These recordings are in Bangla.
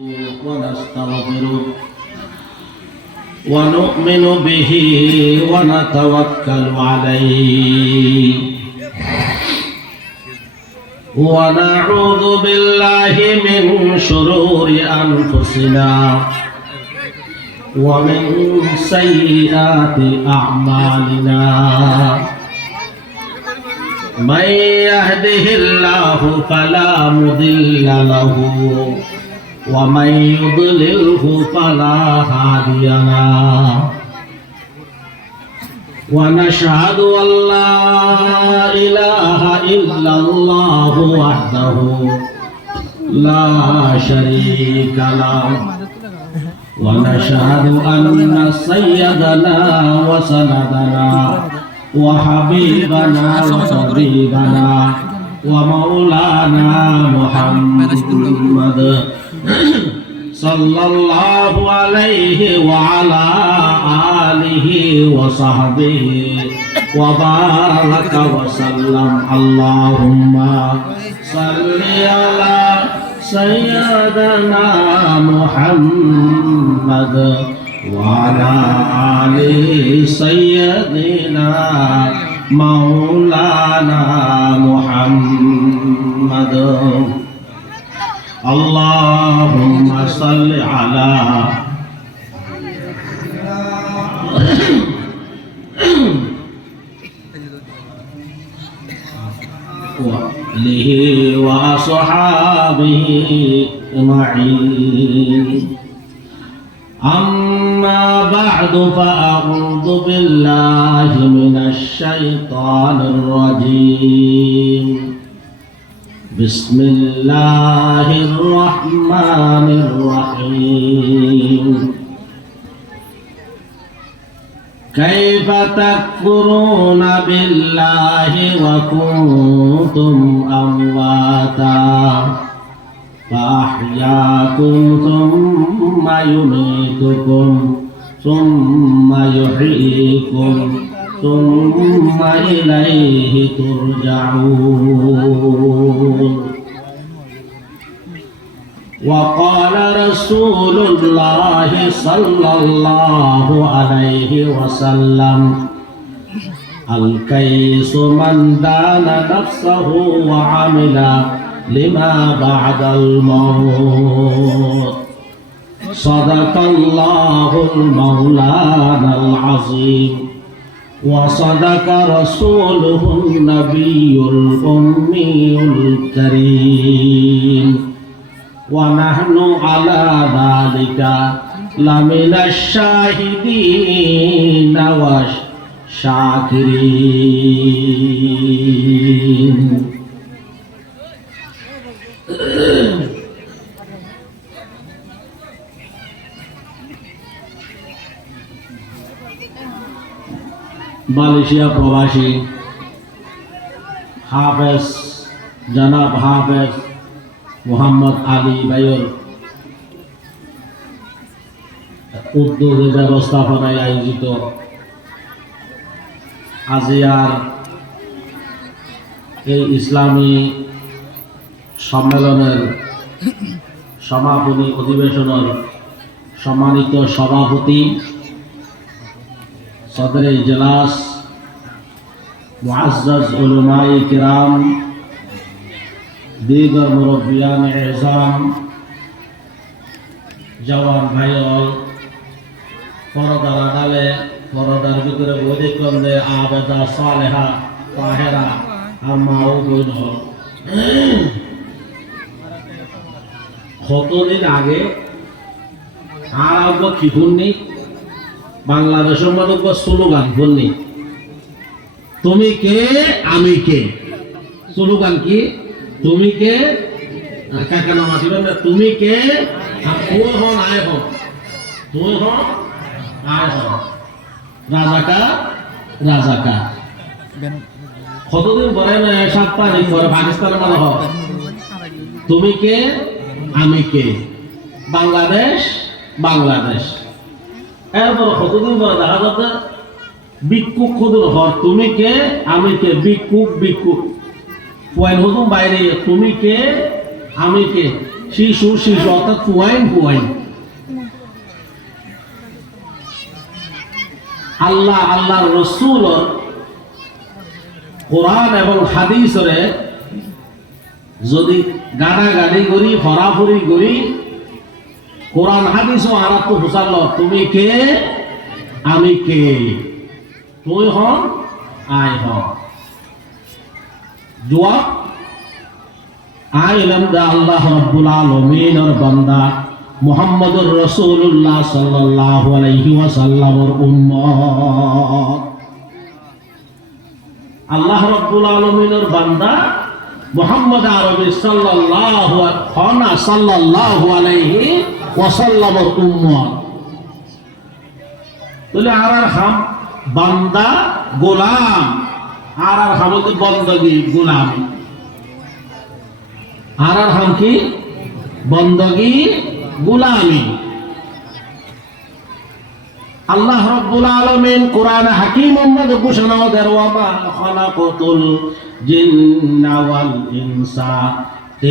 ونستغفره ونؤمن به ونتوكل عليه ونعوذ بالله من شرور أنفسنا ومن سيئات أعمالنا من يهده الله فلا مضل له ومن يضلله فلا هادي له ونشهد أن لا إله إلا الله وحده لا شريك له ونشهد أن سيدنا وسندنا وحبيبنا وطبيبنا ومولانا محمد صلى الله عليه وعلى آله وصحبه وبارك وسلم. اللهم صل على سيدنا محمد وعلى آل سيدنا مولانا محمد. اللهم صل على وآله وأصحابه أجمعين. أما بعد فأعوذ بالله من الشيطان الرجيم. بسم الله الرحمن الرحيم. كيف تكفرون بالله وكنتم أمواتا فأحياكم ثم يميتكم ثم يحييكم ثم إليه ترجعون. وقال رسول الله صلى الله عليه وسلم: الكيس من دان نفسه وعمل لما بعد الموت. صدق الله المولانا العظيم وصدق رسوله النبي الأمي الكريم ونحن على ذلك لمن الشاهدين والشاكرين. মালয়েশিয়া প্রবাসী হাফেজ জনাব হাফেজ মোহাম্মদ আলী ভাইয়ের উদ্যোগে ব্যবস্থাপনায় আয়োজিত আজিয়ার এই ইসলামী সম্মেলনের সমাপনী অধিবেশনের সম্মানিত সভাপতি সদরে ইজলাস মুআজ্জাজ উলামায়ে কিরাম দীগর মুরব্বিয়ান এজাম জওয়ান ভাইল পরদার আড়ালে পরদার ভিতরে বৈদিকন্দে আবেদা সালেহা তাহেরা আম্মা ও বোন কতদিন আগে আর আগে কি শুননি বাংলাদেশের মধ্যে স্লোগান বলনি, তুমি কে আমি কে। স্লোগান কি? তুমি কে কাকা নাম আসিল না, তুমি কে তুই হন আয় হন, তুই হন আয় হন, রাজাকা রাজাকা। কতদিন পরে না 7 তারিখ পরে পাকিস্তানের মানে হোক তুমি কে আমি কে, বাংলাদেশ বাংলাদেশ। এরপর কতদিন পরে দেখা যাচ্ছে ভিক্ষুক খুদুর হর, তুমি কে আমি কে, ভিক্ষুক ভিক্ষুক পয়েন্ট হতুম বাইরে, তুমি কে আমি কে শিশু শিশু অর্থাৎ ফুয়াইন ফুয়াইন। আল্লাহ আল্লাহর রসুল কোরআন এবং হাদিসরে যদি গাড়াগাড়ি করি ফরাফরি করি কোরআন হাদিস ও আর তো বুঝাল তুমি কে আমি কে, তুই হন আই হন। জবাব আই এলাম দা আল্লাহ রাব্বুল আলামিনের বান্দা মুহাম্মদুর রাসূলুল্লাহ সাল্লাল্লাহু আলাইহি ওয়াসাল্লামের উম্মত। আল্লাহ রাব্বুল আলামিনের বান্দা মুহাম্মদ আরবি সাল্লাল্লাহু আলাইহি ওয়াসাল্লামের উম্মত। তাহলে আর হাম বান্দা গোলাম, আর হাম বন্দগি গোলামি, আর হাম কি বন্দগি গোলামি। আল্লাহ রাব্বুল আলামিন কোরআন হাকীমের মধ্যে ঘোষণা দেন ওয়া মা খালাকাতুল জিন্না ওয়াল ইনসা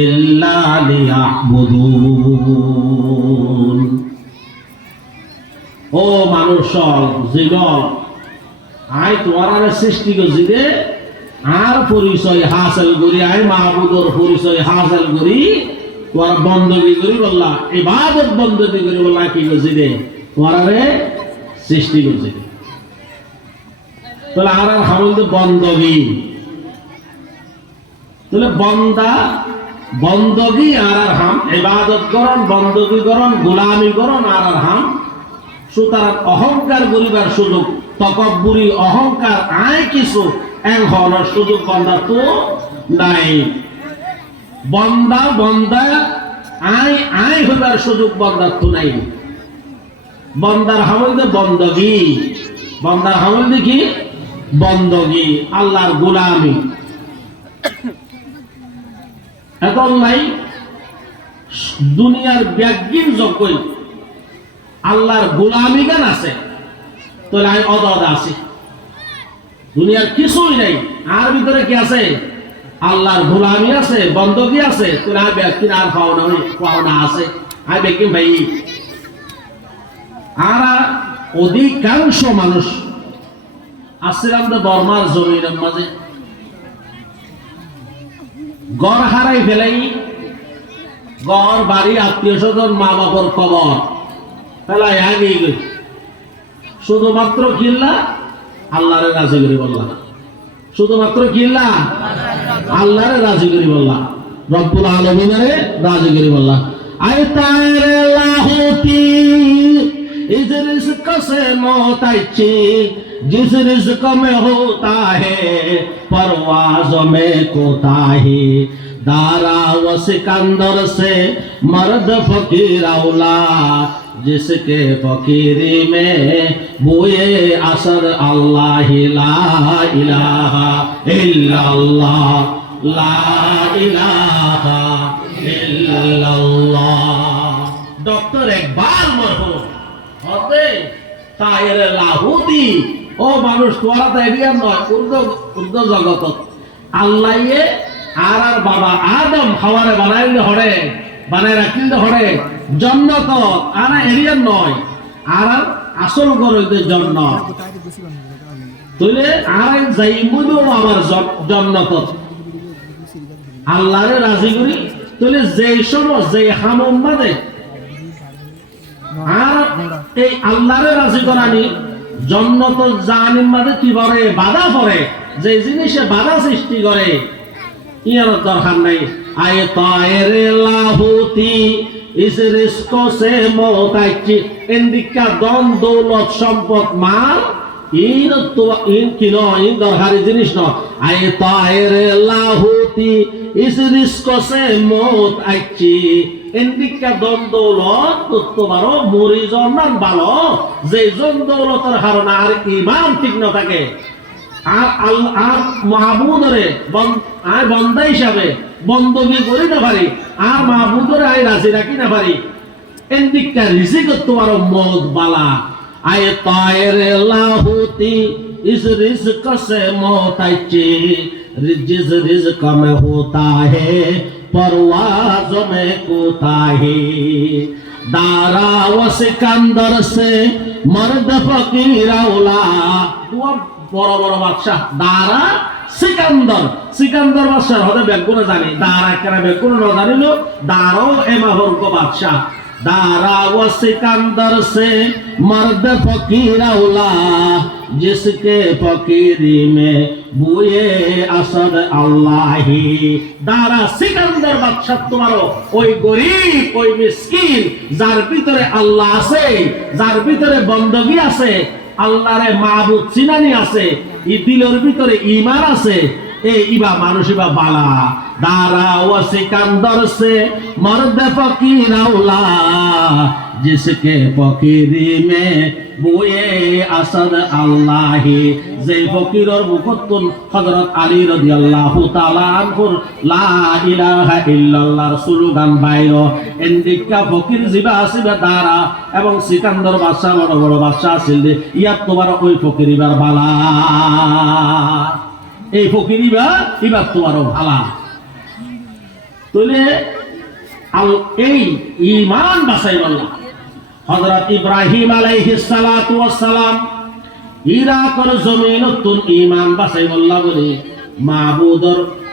ইল্লা লিয়াবুদুন। ও মানুষ জীবন আই তোমার সৃষ্টি করছি দে আর পরিচয় হাসিল করি, আই মাহবুদর পরিচয় হাসিল করি, তোমার বন্দগি করি বললা ইবাদত বন্দগি করি বললা কি করছি দে তোমার সৃষ্টি করছে। তাহলে আর হামল বন্দগি, তাহলে বন্দা বন্দগি আর হাম ইবাদত করন বন্দগি করন গোলামি করন আর হাম। সুতরাং অহংকার করিবার সুযোগ তকব্বুরি অহংকার আয় কিছু এন হওয়ার সুযোগ বন্দা তো নাই। বন্দা বন্দা আয় আয় হইবার সুযোগ বন্দা তো নাই। বন্দার হামল দে বন্দগি, বন্দার হামল দে কি বন্দগি আল্লাহর গোলামি। এখন নাই দুনিয়ার ব্যাগিন যখন আল্লাহর গোলামি গান আছে তাহলে আমি অদদ আছি, দুনিয়ার কিছুই নাই। আর ভিতরে কি আছে আল্লাহর গোলামি আছে বন্দগি আছে, তাহলে আমি ব্যক্তি আর পাওনা আছে আমি ব্যক্তি ভাই। আর অধিকাংশ মানুষ আসছিলাম তো বর্মার জমিনের মাঝে গড় হারাই ফেলাই, গড় বাড়ি আত্মীয় স্বজন মা বাবার খবর ফেলাই আগেই গই, শুধুমাত্র কিল্লা আল্লাহরে রাজি করি বললাম, শুধুমাত্র কিল্লা আল্লাহরে রাজি করি বললাম, রব্বুল আলামিনের রাজি করি বললাম। আই তায়রে লাহুতি इस रिज़्क़ से मौत अच्छी जिस रिज़्क़ में होता है परवाज़ में कोताही दारा व सिकंदर से मर्द फकीर औला जिसके फकीरी में बुए असर अल्लाह ला इलाहा इल्लल्लाह ला इलाहा इल्लल्लाह। डॉक्टर इकबाल मरहूम হবে তায়ের লাহুতি। ও মানুষ তোরা তো এরিয়ার নয় উর্দ জগত আল্লাহয়ে আর আর বাবা আদম হাওয়ারে বানাইলে হরে বানাই রাখিলে হরে জন্নত আর এরিয়ার নয় আর আসল গরইতে জন্নত তুইলে আর যাইবুলো আমার জন্নত আল্লাহরে রাজি করি। তুইলে যেই সময় যে হামম বাদে আর এই আল্লাহরে রাজি করানি জন্নত জানিম মাঝে কি করে বাধা পড়ে, যে জিনিসে বাধা সৃষ্টি করে ইয়ার দরকার নাই। আয়ে তায়রে লাহুতি ইস রিজকো সে মৌত আইছি এন্দিকা দন দৌলত সম্পদ মাল ইন তো ইন কিনো ইন দরকারি জিনিস ন। আয়ে তায়রে লাহুতি ইস রিজকো সে মৌত আইছি এন্দিকা দন দৌলত তোমারও মরিজন নাম ভালো, যে জন দৌলতের কারণে আর ইমান ঠিক না থাকে আর আল্লাহ আর মাহবুদরে আর বন্দা হিসাবে বন্দগি করি না পারি আর মাহবুদরে আই রাজি রাখি না পারি এন্দিকা রিজিক তোমারও মত বালা। আয়ে তায়রে লাহুতি इस रिज़्क़ से मौत अच्छी जिस रिज़्क़ में होता है परवाज़ में कोताही दारा व सिकंदर से मर्द फकीर औला বড় বড় বাদশা দারা সিকান্দার সিকান্দার বাদশার হতে বেগুনা জানি দারা কেন বেগুনা না জানিল দারও এমাহর্গ বাদশা दारा व सिकंदर से मर्द फकीर औला जिसके फकीरी में बुए असद अल्लाही दारा सिकंदर बादशाह तुम्हारो ওই গরিব ওই মিসকিন যার ভিতরে আল্লাহ আছে যার ভিতরে বندگی আছে আল্লাহরে মাবুদ চিনানি আছে এই দিলের ভিতরে ঈমান আছে इबा मानुषिबा बाला दारा व सिकंदर से मर्द फकीर औला जिसके फकीरी में बुए असद अल्लाही जे फकीरर मुकद्दम हजरत अली रादियाल्लाहु ताआला अनहुर ला इलाहा इल्लाल्लाहर स्लोगान বাইরো এন্ডিকা ফকির জিবা আসিবা দারা এবং সিকান্দার বাদশা বড় বড় বাদশা আছিল ইয়া তোমার ওই ফকিরিবার বালা এই ফকিরিবা ইবা তোমারও ভালা তাহলে এই ঈমান বাঁচাই বললাম হযরত ইব্রাহিম আলাইহিস সালাতু ওয়াস সালাম ইরাকের জমিনতুন ঈমান বাঁচাই বললা বলে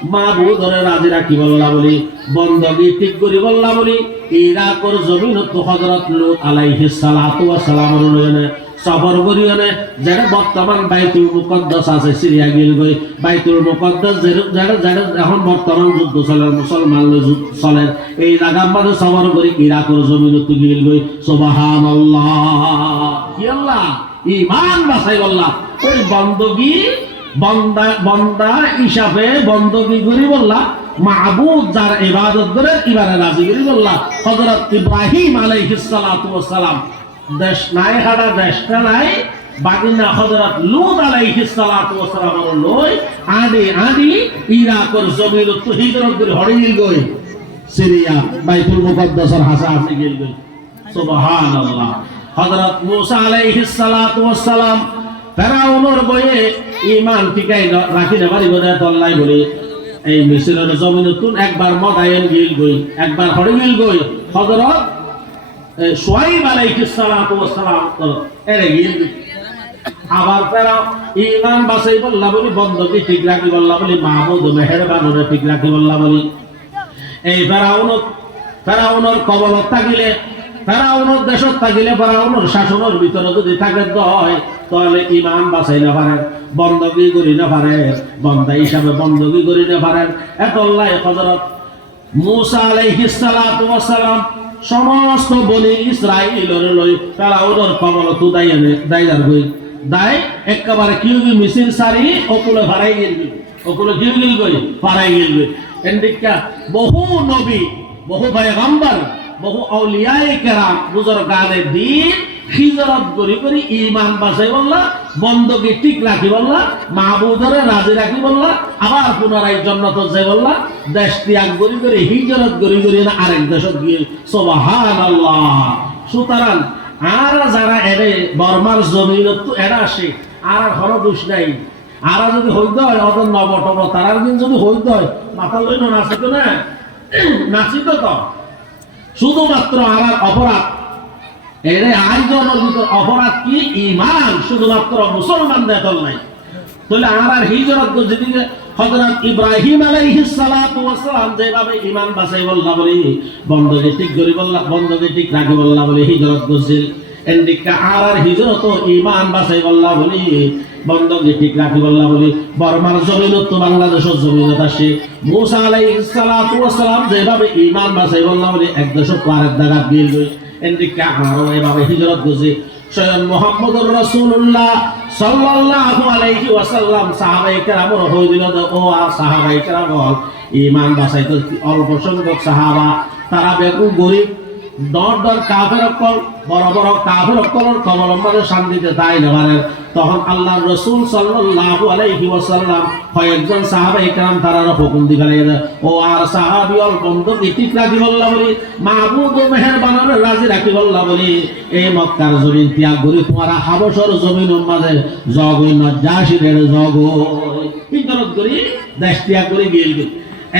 মাবুদর রাজি রাখি বললা বলে বندگی ঠিক করি বললা বলে ইরাকের জমিনত হযরত লূত আলাইহিস সালাতু ওয়াস সালামের লয়নে সফর করিওনে যারা বর্তমান বাইতুল মুকদ্দাস আছে সিরিয়া গিল গই বাইতুল মুকদ্দাস যারা এখন বর্তমান যুদ্ধ চলে মুসলমানদের যুদ্ধ চলে এই জায়গার মধ্যে সফর করি ইরাকের জমিনত গিল গই সুবহানাল্লাহ কি আল্লাহ ঈমান বাঁচাই আল্লাহ ওই বندگی বান্দা হিসাবে বندگی করি বললা মাবুদ যার ইবাদত করে ইবারে রাজি করি বললা হযরত ইব্রাহিম আলাইহিস সালাতু ওয়াস সালাম দেশ নাই হারা দেশটা নাই বাগিনা হযরত লূত আলাইহিস সালাতু ওয়াস সালাম লই আদি ইরাকের জমিন তো হিজরত করে হড়িল গই সিরিয়া বাইতুল মুকদ্দাসের হাসা আসি গেল গই সুবহানাল্লাহ হযরত মূসা আলাইহিস সালাতু ওয়াস সালাম ফেরাউনের বয়ে ঈমান টিকাই রাখি না পারিব না তল্লাই বলে এই মিসরের জমিনতুন একবার মদায়ন গিল গই একবার হড়িল গই হযরত শুআইব আলাইহিস সালাতু ওয়াস সালাম এরে গিল আবার ফেরাও ঈমান বাঁচাই বললা বলি বندگی ঠিক রাখি বললা বলি মাহবুব মেহেরবানরে ঠিক রাখি বললা বলি এই ফেরাউনের কবলত থাকিলে ফেরাউনের দেশত থাকিলে ফেরাউনের শাসনের ভিতরে যদি থাকে হয় তাহলে ঈমান বাঁচাই না পারে বندگی করি না পারে বান্দা হিসাবে বندگی করি না পারে এতল্লাই হযরত মূসা আলাইহিস সালাতু ওয়াস সালাম সমস্ত বনি ইসরাইলের লই ফেরাউনের কবলত দাইদার গই দাই একেবারে কিউবি মিছিল সারি ওকুলে ভাড়াই গেলবি ওকুলে কিউগিল গই ভাড়াই গেলবি এন্ডিকা বহু নবী বহু পয়গম্বর বহু আউলিয়ায়ে কেরাম বুজুর্গানে দ্বীন হিজরত করি ঈমান বাঁচাই বললা বندگی ঠিক রাখি বললা মাহবুদরে রাজি রাখি বললা আবার পুনরায় জান্নাতে যাই বললা দেশ ত্যাগ করি হিজরত করি না আরেক দেশত গিয়ে সুবহানাল্লাহ সুতরাং আর যারা এরে বর্মার জমিনত এরা আসে আর হর দোষ নাই আর যদি হইতে হয় ওদের নবটব তারার দিন যদি হইতে হয় মাথা লইন নাচিত না নাচিত তো শুধুমাত্র আর অপরাধ এরে আইজনের ভিতর অপরাধ কি ঈমান শুধুমাত্র মুসলমানদের দল নাই তাহলে আর হিজরত যেদিকে হযরত ইব্রাহিম আলাইহিস সালাতু ওয়াস সালাম যেভাবে ঈমান বাঁচাই বললা বলি বندگی ঠিক করি বললা বندگی ঠিক রাখি বললা বলি হিজরত করছিল এন্ডিকা আর হিজরত ঈমান বাঁচাই বললা বলি বندگی ঠিক রাখি বললা বলি বর্মার জমিনত তো বাংলাদেশের জমিনত আসে মূসা আলাইহিস সালাতু ওয়াস সালাম যেভাবে ঈমান বাঁচাই বললা বলি এক দেশ আরেক জায়গা গিল গই এন্ডিকা আর এভাবে হিজরত করছে স্বয়ং মুহাম্মদুর রাসূলুল্লাহ সাল্লাল্লাহু আলাইহি ওয়াসাল্লাম সাহাবায়ে কেরামর হইদিল ও আর সাহাবায়ে কেরাম ঈমান বাঁচাইতে অল্প সংখ্যক সাহাবা তারা বেগু গরিব দর কাফের অকল বড় বড় কাফের অকলের কবলম্বরে শান্তিতে তাই নেবারে তখন আল্লাহর রাসূল সাল্লাল্লাহু আলাইহি ওয়াসাল্লাম কয়েকজন সাহাবায়ে কেরাম তারার হুকুম দিলেন ও আর সাহাবীল বندگی ঠিক রাখি বললা বলি মাহবুব ও মেহেরবানরে রাজি রাখি বললা বলি এই মক্কার জমিন ত্যাগ করি তোমারা হাবশর জমিনের মাঝে জগই নজাশিদের জগই হিজরত করি দেশ ত্যাগ করে গিয়ে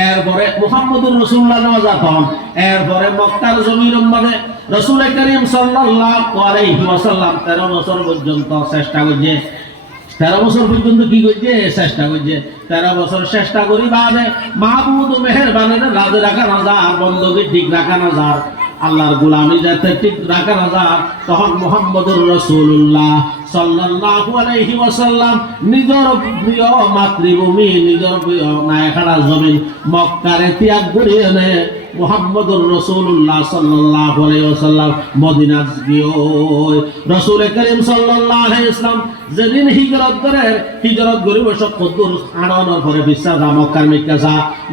এরপরে মুহাম্মদুর রাসূলুল্লাহ নওয়াজাত হন। এরপরে মক্কার জমির মধ্যে রাসূল করিম সাল্লাল্লাহু আলাইহি ওয়াসাল্লাম 13 বছর পর্যন্ত চেষ্টা করছে। 13 বছর পর্যন্ত কি করছে? চেষ্টা করছে। 13 বছর চেষ্টা করি বাদে মাহবুব মেহেরবানের রাজে রাখা না যায়, বন্দকে ঠিক রাখা না যায়, আল্লাহর গোলামি যাতে ঠিক রাখা না যায়, তখন মুহাম্মদুর রাসূলুল্লাহ সাল্লাল্লাহু আলাইহি ওয়াসাল্লাম নিজের প্রিয় মাতৃভূমি, নিজের প্রিয় নায়খানা জমিন মক্কারে ত্যাগ করে এনে মুহাম্মদুর রাসূলুল্লাহ সাল্লাল্লাহু আলাইহি ওয়াসাল্লাম মদিনা গিয়ে রাসূল করিম সাল্লাল্লাহু আলাইহি ওয়াসাল্লাম যেদিন হিজরত করে বসত কদ্দুর আনানোর পরে বিশ্বাস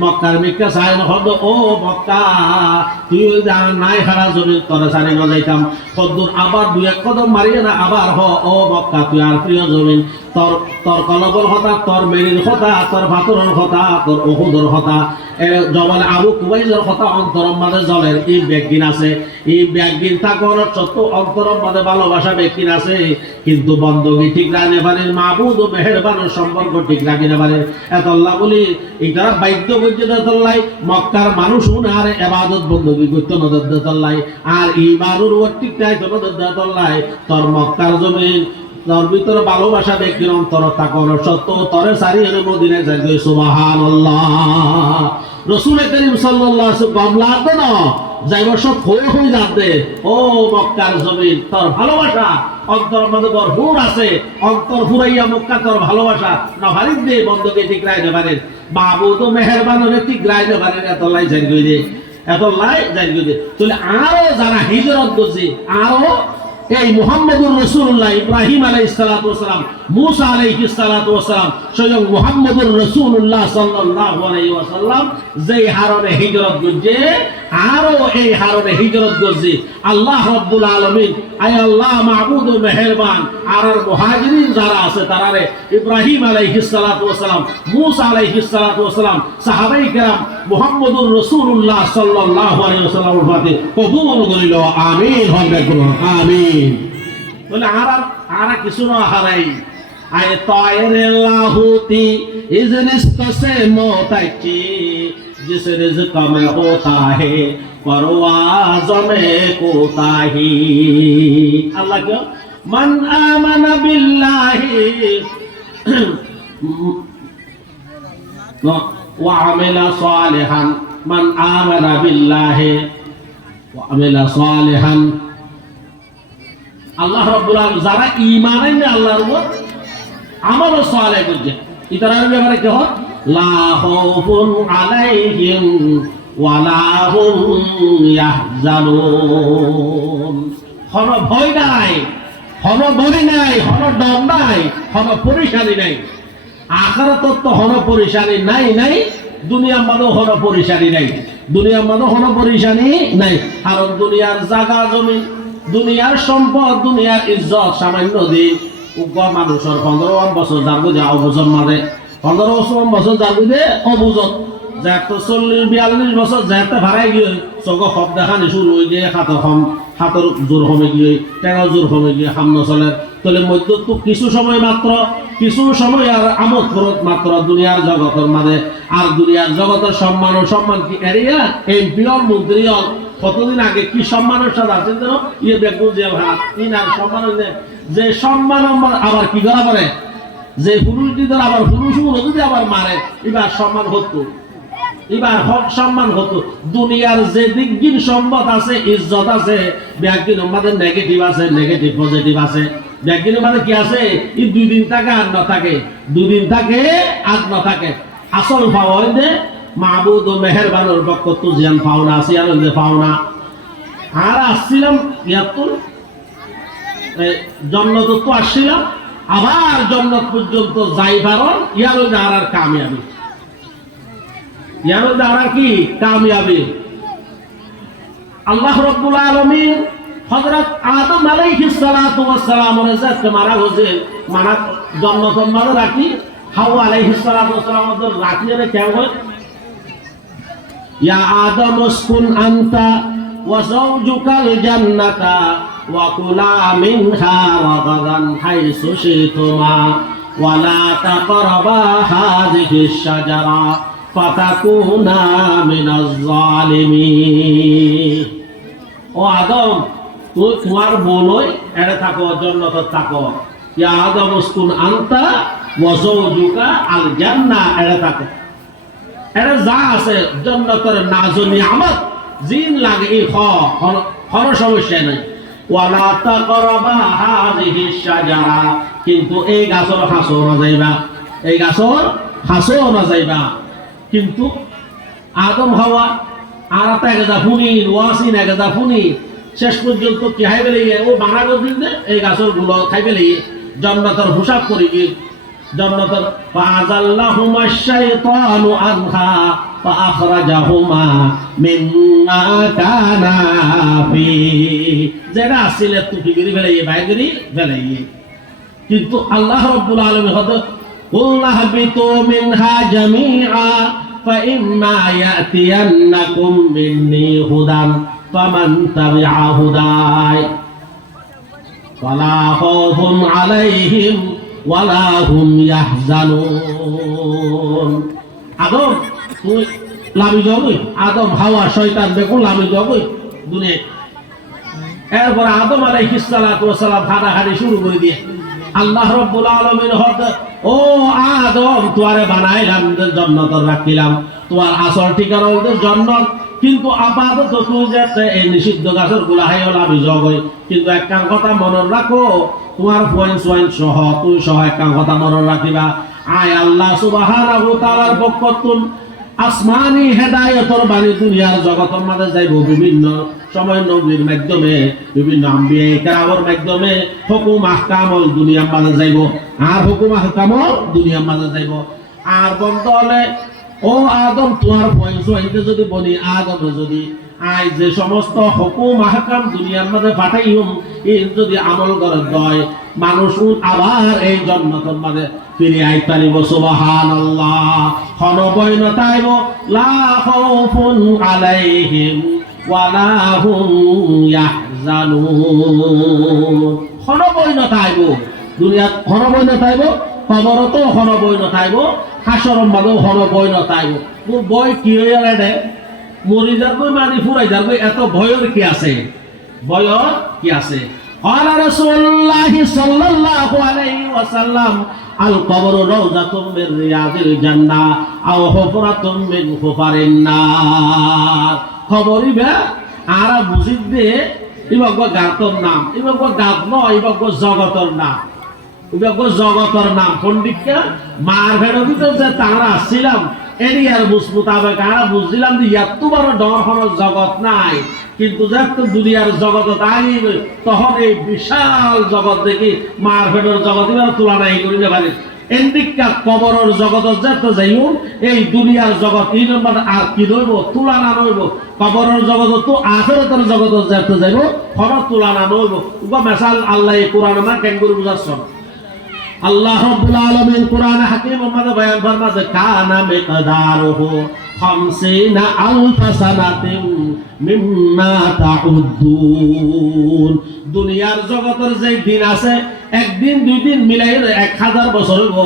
মক্কার মিক্কা যায় হদ ও মক্কা তুই নাই হারা জমি তরে সারি না যাইতাম কদ্দুর আবার দুই এক কদম মারিয়ে না আবার ও মক্কা তুই আর প্রিয় জমিন তোর কলবর হতা, তোর মেরির হতা, তোর ভাতরের হতা, তোর ওহুদের হতা, জবাল আবু কুবাইজের হতা অন্তরম মাঝে জলের এই ব্যাগিন আছে। এই ব্যাগিন থাকার সত্য অন্তরম মাঝে ভালোবাসা ব্যাগিন আছে, কিন্তু বন্দগি ঠিক রাখতে পারেন, মাহবুব ও মেহেরবানের সম্পর্ক ঠিক রাখতে পারেন। এতল্লাহ বলি এটা বাধ্য করছে দেতল্লাই মক্কার মানুষ আর এবাদত বন্দগি করতে নজর দেতল্লাই আর ইমানুর ওর ঠিক চাই তো নজর দেতল্লাই তোর মক্কার জমিন তোর ভিতরে ভালোবাসা ব্যক্তির অন্তর থাকার সত্য তরে সারি এনে মদিনায় যাই। সুবহানাল্লাহ। রাসূল করিম সাল্লাল্লাহু আলাইহি ওয়াসাল্লাম গমলাতে না যাইব সব হয়ে যাতে ও মক্কার জমিন তোর ভালোবাসা অন্তর মধ্যে ভরপুর আছে, অন্তর ফুরাইয়া মক্কা তোর ভালোবাসা না ভারিদ দে বন্ধকে ঠিক রাইতে পারেন, বাবু তো মেহেরবানের ঠিক রাইতে পারেন। এতলাই যাই গই দে চলে আরো যারা হিজরত করছে আরো এই মুহাম্মদুর রাসূলুল্লাহ ইব্রাহিম আলাইহিস সালাতু ওয়াস সালাম, মূসা আলাইহিস সালাতু ওয়াস সালাম, স্বয়ং মুহাম্মদুর রাসূলুল্লাহ সাল্লাল্লাহু আলাইহি ওয়াসাল্লাম যেই হারনে হিজরত করছে আরো এই হারনে হিজরত করছে আল্লাহ রাব্বুল আলামিন আয় আল্লাহ মাহবুব ও মেহেরবান আর মুহাজিরিন যারা আছে তারারে ইব্রাহিম আলাইহিস সালাতু ওয়াস সালাম, মূসা আলাইহিস সালাতু ওয়াস সালাম, সাহাবায়ে কেরাম মুহাম্মদুর রাসূলুল্লাহ সাল্লাল্লাহু আলাইহি ওয়াসাল্লামের প্রতি কবুল করিল। আমিন হবে করুন আমিন। বলে আর কিছু না হারাই আয় তায়রে লাহুতি ইজনিস্ত সে মোতাইকি जिस रिज़्क़ में होता है परवाज़ में कोताही। अल्लाह क्यों मन आमन बिल्लाहि व अमिला सालिहान, मन आमन बिल्लाहि व अमिला सालिहान। আল্লাহ রাব্বুল আলামিন যারা ঈমান আনে আল্লাহর উপর আমল সালেহ করছে ইতারার ব্যাপারে কি হয় লা খাউফুন আলাইহিম ওয়া লা হুম ইয়াহজানুন। কোন ভয় নাই, কোন বলি নাই, কোন ডর নাই, কোন পরেশানি নাই। আখিরাতত তো কোন পরেশানি নাই, দুনিয়ার মধ্যে কোন পরেশানি নাই, দুনিয়ার মধ্যে কোন পরেশানি নাই। কারণ দুনিয়ার জায়গা জমি, দুনিয়ার সম্পদ, দুনিয়ার ইজ্জত সামান্য দিন মানুষের 15 বছর যাবো যে অবুঝন মাঝে 15 বছর যাবো যে অবুঝত যাতে 40-42 বছর যাতে ভাড়াই গিয়ে চোখ সব দেখানি শুরু হয়ে গিয়ে হাতের জোর কমে গিয়ে টেঙা জোর কমে গিয়ে সামনে চলে তাহলে মধ্য তো কিছু সময় আর আমোদ ফরত মাত্র দুনিয়ার জগতের মাঝে। আর দুনিয়ার জগতের সম্মান কি এরিয়া এমপিওর মন্ত্রীর কতদিন আগে কি সম্মানের সাথে আছেন যেন ইয়ে বেগুন জেল হাত ইনার সম্মান যে সম্মান আবার কি করা পারে যে পুরুষদের আবার পুরুষগুলো যদি আবার মারে এবার সম্মান হতো, এবার সম্মান হতো। দুনিয়ার যে দিকগিন সম্পদ আছে ইজ্জত আছে ব্যাগিন আমাদের নেগেটিভ আছে, নেগেটিভ পজিটিভ আছে। ব্যাগিনের মানে কি আছে এই 2 দিন থাকে আর না থাকে, 2 দিন থাকে আর না থাকে। আসল পাওয়া যে মাহবুব ও মেহেরবানের পক্ষ তো জিয়ান পাওনা আছে আর পাওনা। আর আসছিলাম ইয়াতুল জন্নত তো আসছিলাম আবার জন্নত পর্যন্ত যাই পারন ইয়ার আর কামিয়াবি, ইয়ার আর কি কামিয়াবি। আল্লাহ রাব্বুল আলামিন হযরত আদম আলাইহিস সালাতু ওয়াস সালামের জাতকে মারা হয়েছে মানা জন্নতের মাঝে রাখি হাওয়া আলাইহিস সালাতু ওয়াস সালামের রাখি এর কেন হয় ইয়া আদম উসকুন আনতা ওয়া যাওজুকাল জান্নাতা ওয়া কুলা মিনহা রাগাদান হাইসু শিতুমা ওয়া লা তাকরাবা হাযিহিশ শাজারা ফাতাকুনা মিনাজ জালিমিন। ও আদম, তুই তোমার বলই এড়ে থাকো, জান্নাতে থাকো। ইয়া আদম উসকুন আনতা ওয়া যাওজুকা আল জান্নাহ, এড়ে থাকো। এড়ে যা আছে জান্নাতের নাজ নিয়ামত জিন লাগে ই কোনো সমস্যা নাই। ওয়ালা তাকরাবা হাযিহি শাজারা, কিন্তু এই গাছর হাসো না যাইবা, এই গাছর হাসো না যাইবা। কিন্তু আদম হাওয়া আর একটা একদা ফুনি ওয়াসিন একদা ফুনি শেষ পর্যন্ত কি হাইবে লেগে ও বানা করে দিন যে এই গাছর গুলো খাইবে লেগে জান্নাতের হিসাব করি গিয়ে জান্নাতের ফাযাল্লাহুমা শাইতানু আনহা ফাআখরাজাহুমা মিম্মা কানা ফি, যেটা আসলে তুফিগিরি ফেলাইয়ে বাইগিরি ফেলাইয়ে। কিন্তু আল্লাহ রাব্বুল আলামিন হতে কুল্লা হাবিতু মিনহা জামিআ فإما يأتينكم مني هدى فمن تبع هداي فلا خوف عليهم ولا هم يحزنون। আদম তুই লামি যাবি, আদম হাওয়া শয়তান বেকুল লামি যাবি দুনিয়া। এরপর আদম আলাইহিস সালাতু ওয়াস সালাম হাঁটাহাঁটি শুরু করে দিয়ে আল্লাহ রাব্বুল আলামিন হতে ও আদম তোরে বানাইলাম জান্নাত রাখিলাম, তোমার আসল ঠিকানা হইতে জান্নাত, কিন্তু আপাতত তুই যে এই নিষিদ্ধ গাছের গুলা হাই হল আমি জগই। কিন্তু একটা কথা মনে রাখো, তোমার পয়েন্ট ওয়াইন সহ তুই সহ একটা কথা মনে রাখিবা, আয় আল্লাহ সুবহানাহু ওয়া তাআলার পক্ষতুন আসমানি হেদায়েতর বাণী দুনিয়ার জগতের মাঝে যাইব বিভিন্ন সময় নবীর মাধ্যমে, বিভিন্ন আম্বিয়া কেরামের মাধ্যমে হুকুম আহকামল দুনিয়ার মাঝে যাইব, আর হুকুম আহকামল দুনিয়ার মাঝে যাইব। আর বলতে হলে ও আদম তোমার বয়স হইতে যদি বলি আদম যদি আই যে সমস্ত হুকুম আহকাম দুনিয়ার মধ্যে পাঠাইম এই যদি আমল করে দয় মানুষ আবার এই জান্নাতের মধ্যে ফিরে আইতে পারিব। সুবহানাল্লাহ। খনবই নতাইব লা খাউফুন আলাইহিম ওয়ালা হুম ইয়াহজানুন। খনবই নতাইব দুনিয়াত, খনবই নতাইব কবরতো খনবই নতাইব, হাসরম মাদেও খনবই নতাইব। মোর বই কি হইয়া রে মরি যাবই মানি ফুরাই যাবই, এত ভয়ের কি আছে, ভয়ের কি আছে? قال رسول الله صلى الله عليه وسلم القبر روضة من رياض الجنة أو حفرة من حفر النار। খবরই বে আরা বুঝি দে ইবাগ গাতর নাম, ইবাগ গাত নয়, ইবাগ জগতর নাম, ইবাগ জগতর নাম। পণ্ডিতকে মার ভেড় ভিতর যে তারা আসছিলাম এরিয়ার বুঝ মোতাবেক আরা বুঝছিলাম যে এত বড় ডর হওয়ার জগৎ নাই, কিন্তু যত দুনিয়ার জগৎ আইবে তখন এই বিশাল জগৎ দেখি মার ভেড়ের জগৎ এবার তুলনা এই করি না পারি। এন্ডিকা কবরের জগৎ যত যাইব এই দুনিয়ার জগৎ এই নম্বর আর কি রইব, তুলনা রইব। কবরের জগৎ তো আখিরাতের জগৎ যত যাইব কোন তুলনা রইব। উবা মেসাল আল্লাহ এই কোরআন না কেন করে বুঝাচ্ছেন। আল্লাহ রাব্বুল আলামিন কোরআন হাকিম মধ্যে বয়ান ফরমাছে কানা মিকদারুহু 50 আলফ সানাতিন মিম্মা তাউদ্দুন। দুনিয়ার জগতের যে দিন আছে একদিন দুই দিন মিলাই 1000 বছর হইব,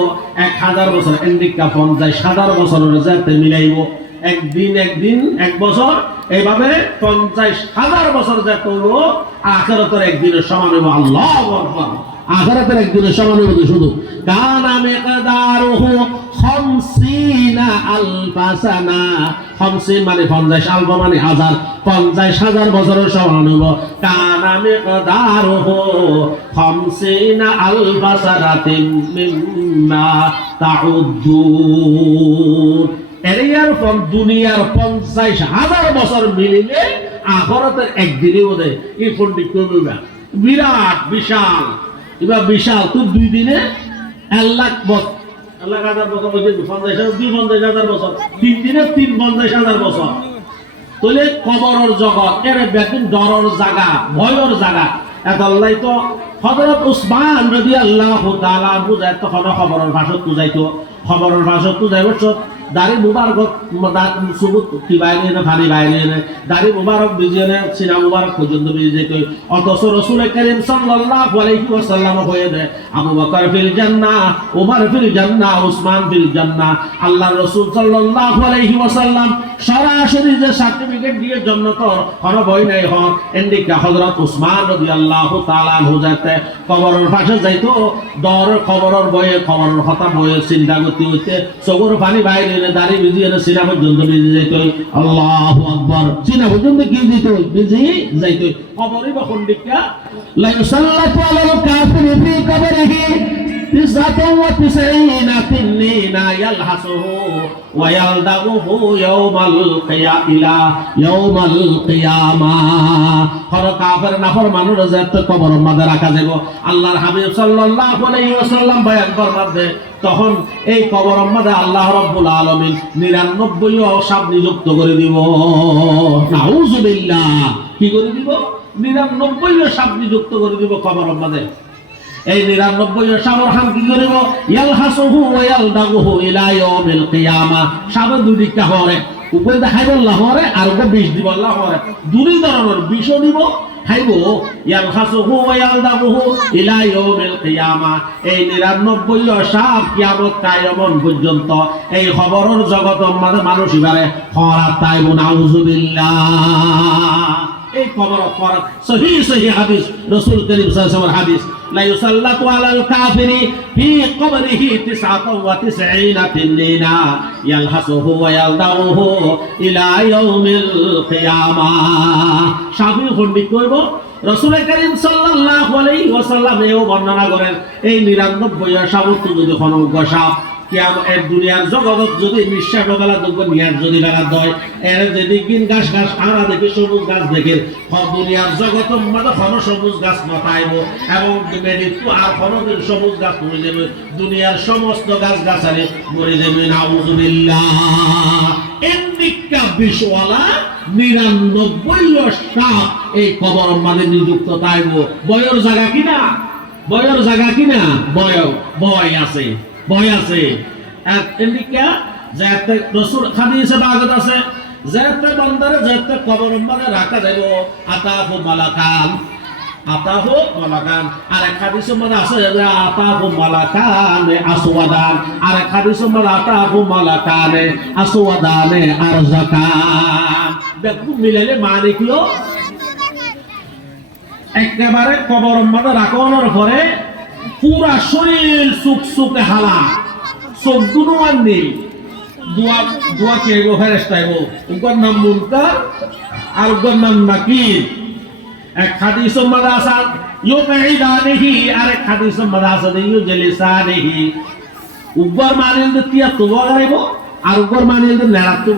1000 বছর এন্ডিকা 50,000 বছরের যাতে মিলাইব। একদিন এক বছর এইভাবে 50,000 বছর যাতে হইব আখিরাতের একদিনের সমান হইব। আল্লাহু আকবার। আখিরাতের একদিনের সমান হইব শুধু। কানা মিকদারুহু 50 আলফ সানা। 50 মানে 50, আলফ মানে 1000, 50,000 বছরের সমান হইব। কানা মিকদারুহু 50 আলফ সানাতিন মিম্মা তাউদ্দুন। এরিয়ার দুনিয়ার 50,000 বছর মিলিলে আখিরাতের একদিনই বোধে এই পণ্ডিত করবে বিরাট বিশাল। এবার বিশাল তুই 2 দিনে 1 লাখ বছর, 1 লাখ 1000 বছর, 50,000 বছর, 3 দিনে 50,000 বছর। তাহলে কবরের জগৎ এর বেদিন ডরের জায়গা, ভয়ের জায়গা। এতলাই তো হযরত উসমান রাদিয়াল্লাহু তাআলা বুঝায় তখন খবরের ভাষা তুজাইতো, খবরের ভাষা তুজাই বছর দাড়ি মুবারক সুবুত কি বাইরে না ফানি বাইরে না দাড়ি মুবারক বিজিয়ে না সিনা মুবারক পর্যন্ত বিজিয়ে যেত অথচ রাসূল করিম সাল্লাল্লাহু আলাইহি ওয়াসাল্লাম হয়ে দেয় আবু বকর ফিল জান্নাহ ওমর ফিল জান্নাহ উসমান ফিল জান্নাহ আল্লাহর রাসূল সাল্লাল্লাহু আলাইহি ওয়াসাল্লাম সরাসরি যে সার্টিফিকেট দিয়ে জান্নাতর কোনো ভয় নাই হন এন্ডিকা হযরত উসমান রাদিয়াল্লাহু তাআলা আনহু যাতে কবরের পাশে যাইতো দর কবরের বয়ে কবরের কথা বয়ে চিন্তা করতে হইতে চোখের পানি বাইরে এনে দাড়ি ভিজিয়ে এনে সিনা পর্যন্ত ভিজে যাইত আল্লাহু আকবার সিনা পর্যন্ত কি দিত ভিজি যাইত কবরে বা খন্ডিকা লা ইউসাল্লাতু আলাল কাফিরি ফি কবরিহি তিসআতুন ওয়া তিসঈনা তিন্নিনা ইয়ালহাসুহু ওয়া ইয়ালদাগুহু ইয়াউমাল কিয়ামাহ হর কাফের নাফরমানুর জাত কবরের মধ্যে রাখা যাবে আল্লাহর হাবিব সাল্লাল্লাহু আলাইহি ওয়াসাল্লাম বয়ান করতে তখন এই কবরের মধ্যে আল্লাহ রাব্বুল আলামিন 99 সাপ নিযুক্ত করে দিব নাউযুবিল্লাহ কি করে দিব 99 সাপ নিযুক্ত করে দিব কবরের মধ্যে এই 99 সাপের হাম কি করব ইয়ালহাসুহু ওয়া ইয়ালদাগুহু ইলা ইয়াউমিল কিয়ামা সাপ দুই দিকে হরে উপরে দেখাইব আল্লাহ হরে আর উপরে বিষ দিব আল্লাহ হরে দুই ধরনের বিষ দিব খাইব ইয়ালহাসুহু ওয়া ইয়ালদাগুহু ইলা ইয়াউমিল কিয়ামা এই 99 সাপ কিয়ামত কায়ামত পর্যন্ত এই খবরের জগতের মধ্যে মানুষ ইবারে খরা তাইব নাউযুবিল্লাহ এই খবর সহিহ হাদিস রাসূল করিম সাল্লাল্লাহু আলাইহি ওয়াসাল্লাম হাদিস لا يسلط على الكافر في قبره 99 تنينا يلحسه ويلدغه إلى يوم القيامة শাফি খন্ডিত করব রাসূল করিম সাল্লাল্লাহু আলাইহি ওয়াসাল্লাম এও বর্ণনা করেন এই 99 সাবত যদি খনক সাপ কিয়ামতের দুনিয়ার জগৎ যদি নিঃশ্বাস বেলা দুঃখ নিয়ার যদি বেলা দয় এর যদি কিন গাছ আমরা দেখি সবুজ গাছ দেখে দুনিয়ার জগৎ মধ্যে ঘন সবুজ গাছ মাথাইব এবং মৃত্যু আর ঘনদিন সবুজ গাছ মরে যাবে দুনিয়ার সমস্ত গাছ গাছালি মরে যাবে নাউযুবিল্লাহ এন্ডিকা বিশওয়ালা 99 সাপ এই কবর মানে নিযুক্ত তাইব বয়ের জায়গা কিনা বয় আছে বয় আছে আর এন্ডিকা যাতে রাসূল হাদিসে বাগত আছে যাতে বান্দারে যাতে কবর মানে রাখা যাইব আতাফু মালাকান আর এক হাদিসে মানে আছে যে আতাফু মালাকান আসওয়াদান আর এক হাদিসে মানে আতাফু মালাকান আসওয়াদান আরজাকান দেখো মিলালে মানে কি একেবারে কবর মানে রাখানোর পরে পুরা শরীর সুকসুকে হালা চোখ দুনো আর নেই দোয়া কে গো ফেরেশতা গো উনকার নাম মুনকার আর উনকার নাম নাকির এক হাদিস মধ্যে আছে ইউকাইদানিহি আর এক হাদিস মধ্যে আছে ইউজলিসানিহি উগর মানিল দিয়া তো বগাইব আর উগর মানিল নেড়াত তো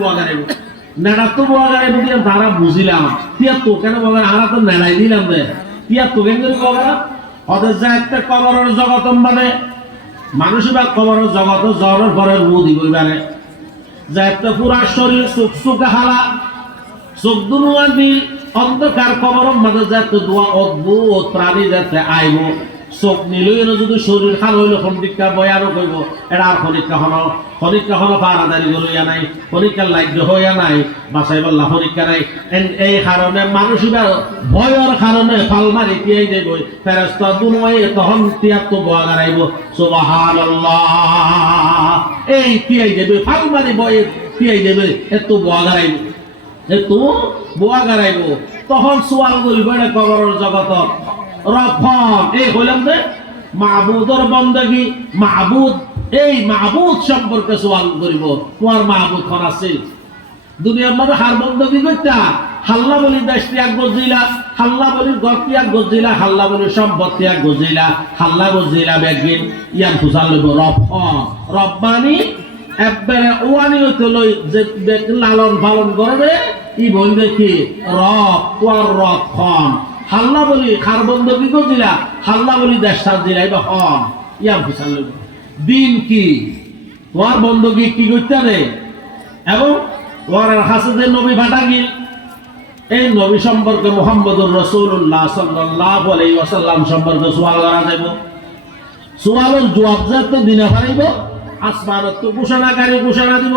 বগাইব দিয়া তারা বুঝিলাম তিয়া তো কেন বগাই আমরা তো নেড়াই দিলাম দে তিয়া তো কেন বগাই ওদের যে একটা কবরের জগৎ মানে মানুষ বা কবরের জগৎ জ্বরের পরে মুদি বইবারে যে একটা পুরা শরীর সুকসুকে হালা চোখ দুনুয়া দি অন্ধকার কবরের মাঝে যে একটা দোয়া অদ্ভুত প্রাণী যাতে আইব চোখ নিলই যদি শরীর খাল হইল খনিকা বয়ারও কইব এটা আর খনিকা হন পারাদারি গলইয়া নাই খনিকার লাগ্য হইয়া নাই বাসাই বললা খনিকা নাই এই কারণে মানুষ ভয়ের কারণে ফালমারি তিয়াই দেব ফেরেশতা দুনুয়াই তখন তিয়াত তো বয়া গারাইব সুবহানাল্লাহ এই তিয়াই দেবে ফালমারি বয়ে তিয়াই দেবে এত বয়া গারাইব তখন সোয়াল করিব এটা কবরের জগত রফন এই হইলাম যে মাহবুদর বন্দেগী মাহবুদ সম্পর্কে সওয়াল করিব তোমার মাহবুদ কোন আছে দুনিয়ার মধ্যে হার বন্দেগী করতা হাল্লা বলি দেশ ত্যাগ গজিলা হাল্লা বলি ঘর ত্যাগ গজিলা হাল্লা বলি সম্পদ ত্যাগ গজিলা হাল্লা গজিলা বেগিন ইয়ান ফুসাল লইব রব্বানি একবারে ওয়ানি হইতে লই যে লালন পালন করবে ই বলবে কি রব তোর রক্ষণ হাল্লা বলি খার বন্দী গজিলা হাল্লা বলি দেশার দিলাই বা হন ইয়াম ফুসাল লইব দিন কি তোমার বন্দী কি করতে রে এবং তোমার হাসে যে নবী ভাটা গিল এই নবী সম্পর্কে মুহাম্মদুর রাসূলুল্লাহ সাল্লাল্লাহু আলাইহি ওয়াসাল্লাম সম্পর্কে সওয়াল করা যাইব সওয়ালের জবাব যাতে দিনে পারিব আসমানত তো ঘোষণাকারী ঘোষণা দিব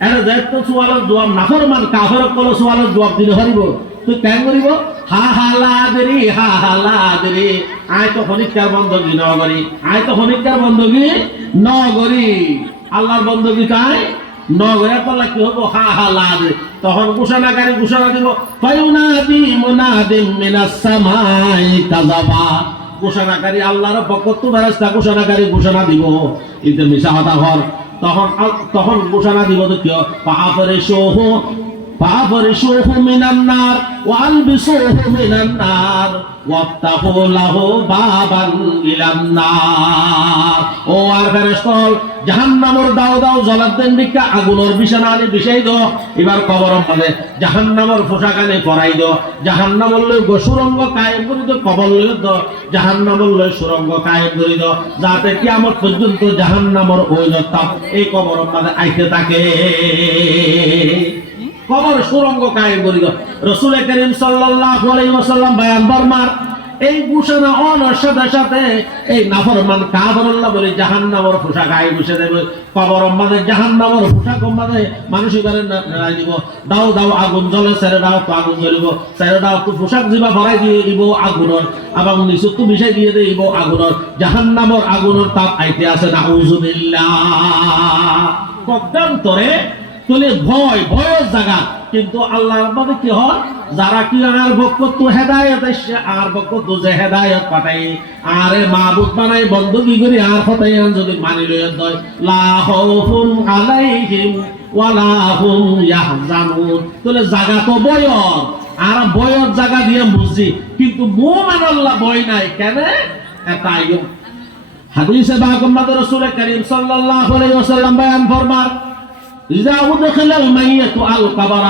এরা দায়িত্ব সোয়ালের জবাব নাফরমান কাফের কোন সোয়ালের জবাব দিতে পারিব তুই কেন করিব হা হা লাদরি আয় তো হনিকার বন্দগি নগরী আয় তো হনিকার বন্দগি নগরী আল্লাহর বন্দগি তাই নগরে পাল্লা কি হবো হা হা লাদরি তখন ঘোষণাকারী ঘোষণা দিব ফায়ুনাদি মুনাদিম মিনাস সামাই কাযাবা ঘোষণাকারী আল্লাহর পক্ষ থেকে ফেরেশতা ঘোষণাকারী ঘোষণা দিব কিন্তু মিশা কথা হল তখন ঘোষণা দিব তো কি فأفرشوه من النار وألبسوه من النار وافتحوا له بابا إلى النار ও আর ফেরেশতা জাহান্নামের দাও দাও জ্বলার দেন বিকা আগুনের বিছানা আনি বিছাই দাও এবার কবরের মধ্যে জাহান্নামের পোশাক আনি পরাই দাও জাহান্নামের লই সুরঙ্গ কায়েম করে দাও কবর লই দাও জাহান্নামের লই সুরঙ্গ কায়েম করে দাও যাতে কিয়ামত পর্যন্ত জাহান্নামের ওই তাপ এই কবরের মধ্যে আইতে থাকে কবর সুরঙ্গ কায়েম করি রাসূল করিম সাল্লাল্লাহু আলাইহি ওয়াসাল্লাম বয়ান ফরমান এই ঘোষণা অনর সাথে সাথে এই নাফরমান কাফেরুল্লাহ বলে জাহান্নামের পোশাক গায়ে বসে দেবে কবরের মধ্যে জাহান্নামের পোশাক মধ্যে মানুষ করে নাড়াই দিব দাও দাও আগুন জ্বলে ছেড়ে দাও তো আগুন জ্বলিব ছেড়ে দাও তো পোশাক জিবা ভরাই দিয়ে দিব আগুনের এবং নিচে তো বিষয় দিয়ে দিব আগুনের জাহান্নামের আগুনের তাপ আইতে আছে নাউজুবিল্লাহ পক্ষান্তরে চলে ভয়ের জায়গা কিন্তু আল্লাহর মধ্যে কি হয় যারা কি আর বকত হেদায়েত আর বকত যে হেদায়েত পাঠাই আরে মাবুদ বানাই বন্ধকি করি আর হতাই যদি মানি লয় দয় লা খাউফুন আলাইহিম ওয়ালা হুম ইয়াহজানুন তাহলে জায়গা তো ভয় আর ভয়ের জায়গা দিয়ে বুঝি কিন্তু মুমিন আল্লাহ ভয় নাই কেন এটাই হাদিসে বাগম্মাদ রাসূল করিম সাল্লাল্লাহু আলাইহি ওয়াসাল্লাম বয়ান ফরমান إذا أدخل الميت القبر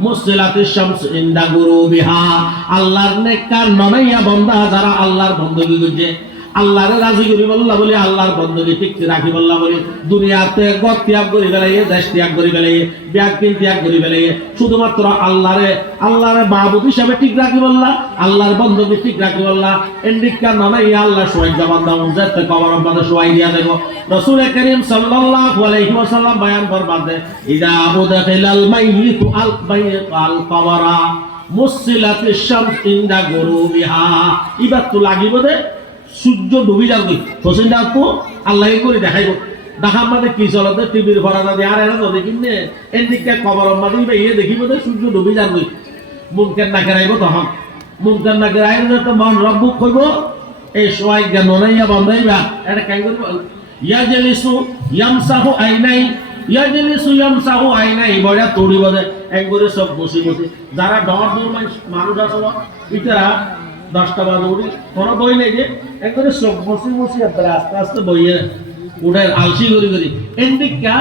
مسلت الشمس عند غروبها আল্লাহর নেককার ননাইয়া বান্দা যারা আল্লাহর বندگی করছে আল্লাহর রাজি করি বললা বলি আল্লাহর বندگی ঠিক রাখি বললা বলি দুনিয়াতে গত ত্যাগ করি ফেলাই দেশ ত্যাগ করি ফেলাই ব্যাগকিন ত্যাগ করি ফেলাই শুধুমাত্র আল্লাহরে মাবুদ হিসাবে ঠিক রাখি বললা আল্লাহর বندگی ঠিক রাখি বললা এন্ডিকা ননাইয়া আল্লাহ সোয়াই বান্দা উনজাতে কবরের মধ্যে সোয়াই দিয়া দেব রাসূল করিম সাল্লাল্লাহু আলাইহি ওয়াসাল্লাম বয়ান ফরমাতে ইদা উদখিলাল মাইয়িতু আল কবরা মুসিলাতিশ শামস ইনদা গুরুবিহা ইবাত তো লাগিব দে সূর্য ডুবি যাবে হোসেন ডাকো আল্লাহ করে দেখাইবো দেখার মধ্যে কি চলতে টিভির ভরানা দিয়ে আর এরা তো দেখিনে এদিকে কবরের মধ্যে ইয়ে দেখিব দে সূর্য ডুবি যাবে মুনকের না কেরাইবো তখন মুনকের না কেরাইলে তো মন রব্বুক কইব এই সোয়াই জ্ঞান ননাইয়া বান্দাইবা এটা কেন করব ইয়াজলিসু ইয়ামসাহু আইনাই বড়া তড়িব দে একবারে সব বসি যারা ডর মানুষ আছে ইতারা 10টা বাজে উঠি কোনো বই নেই যে একবারে সব বসি আস্তে আস্তে বইয়ে উঠে আলসি করি এদিকা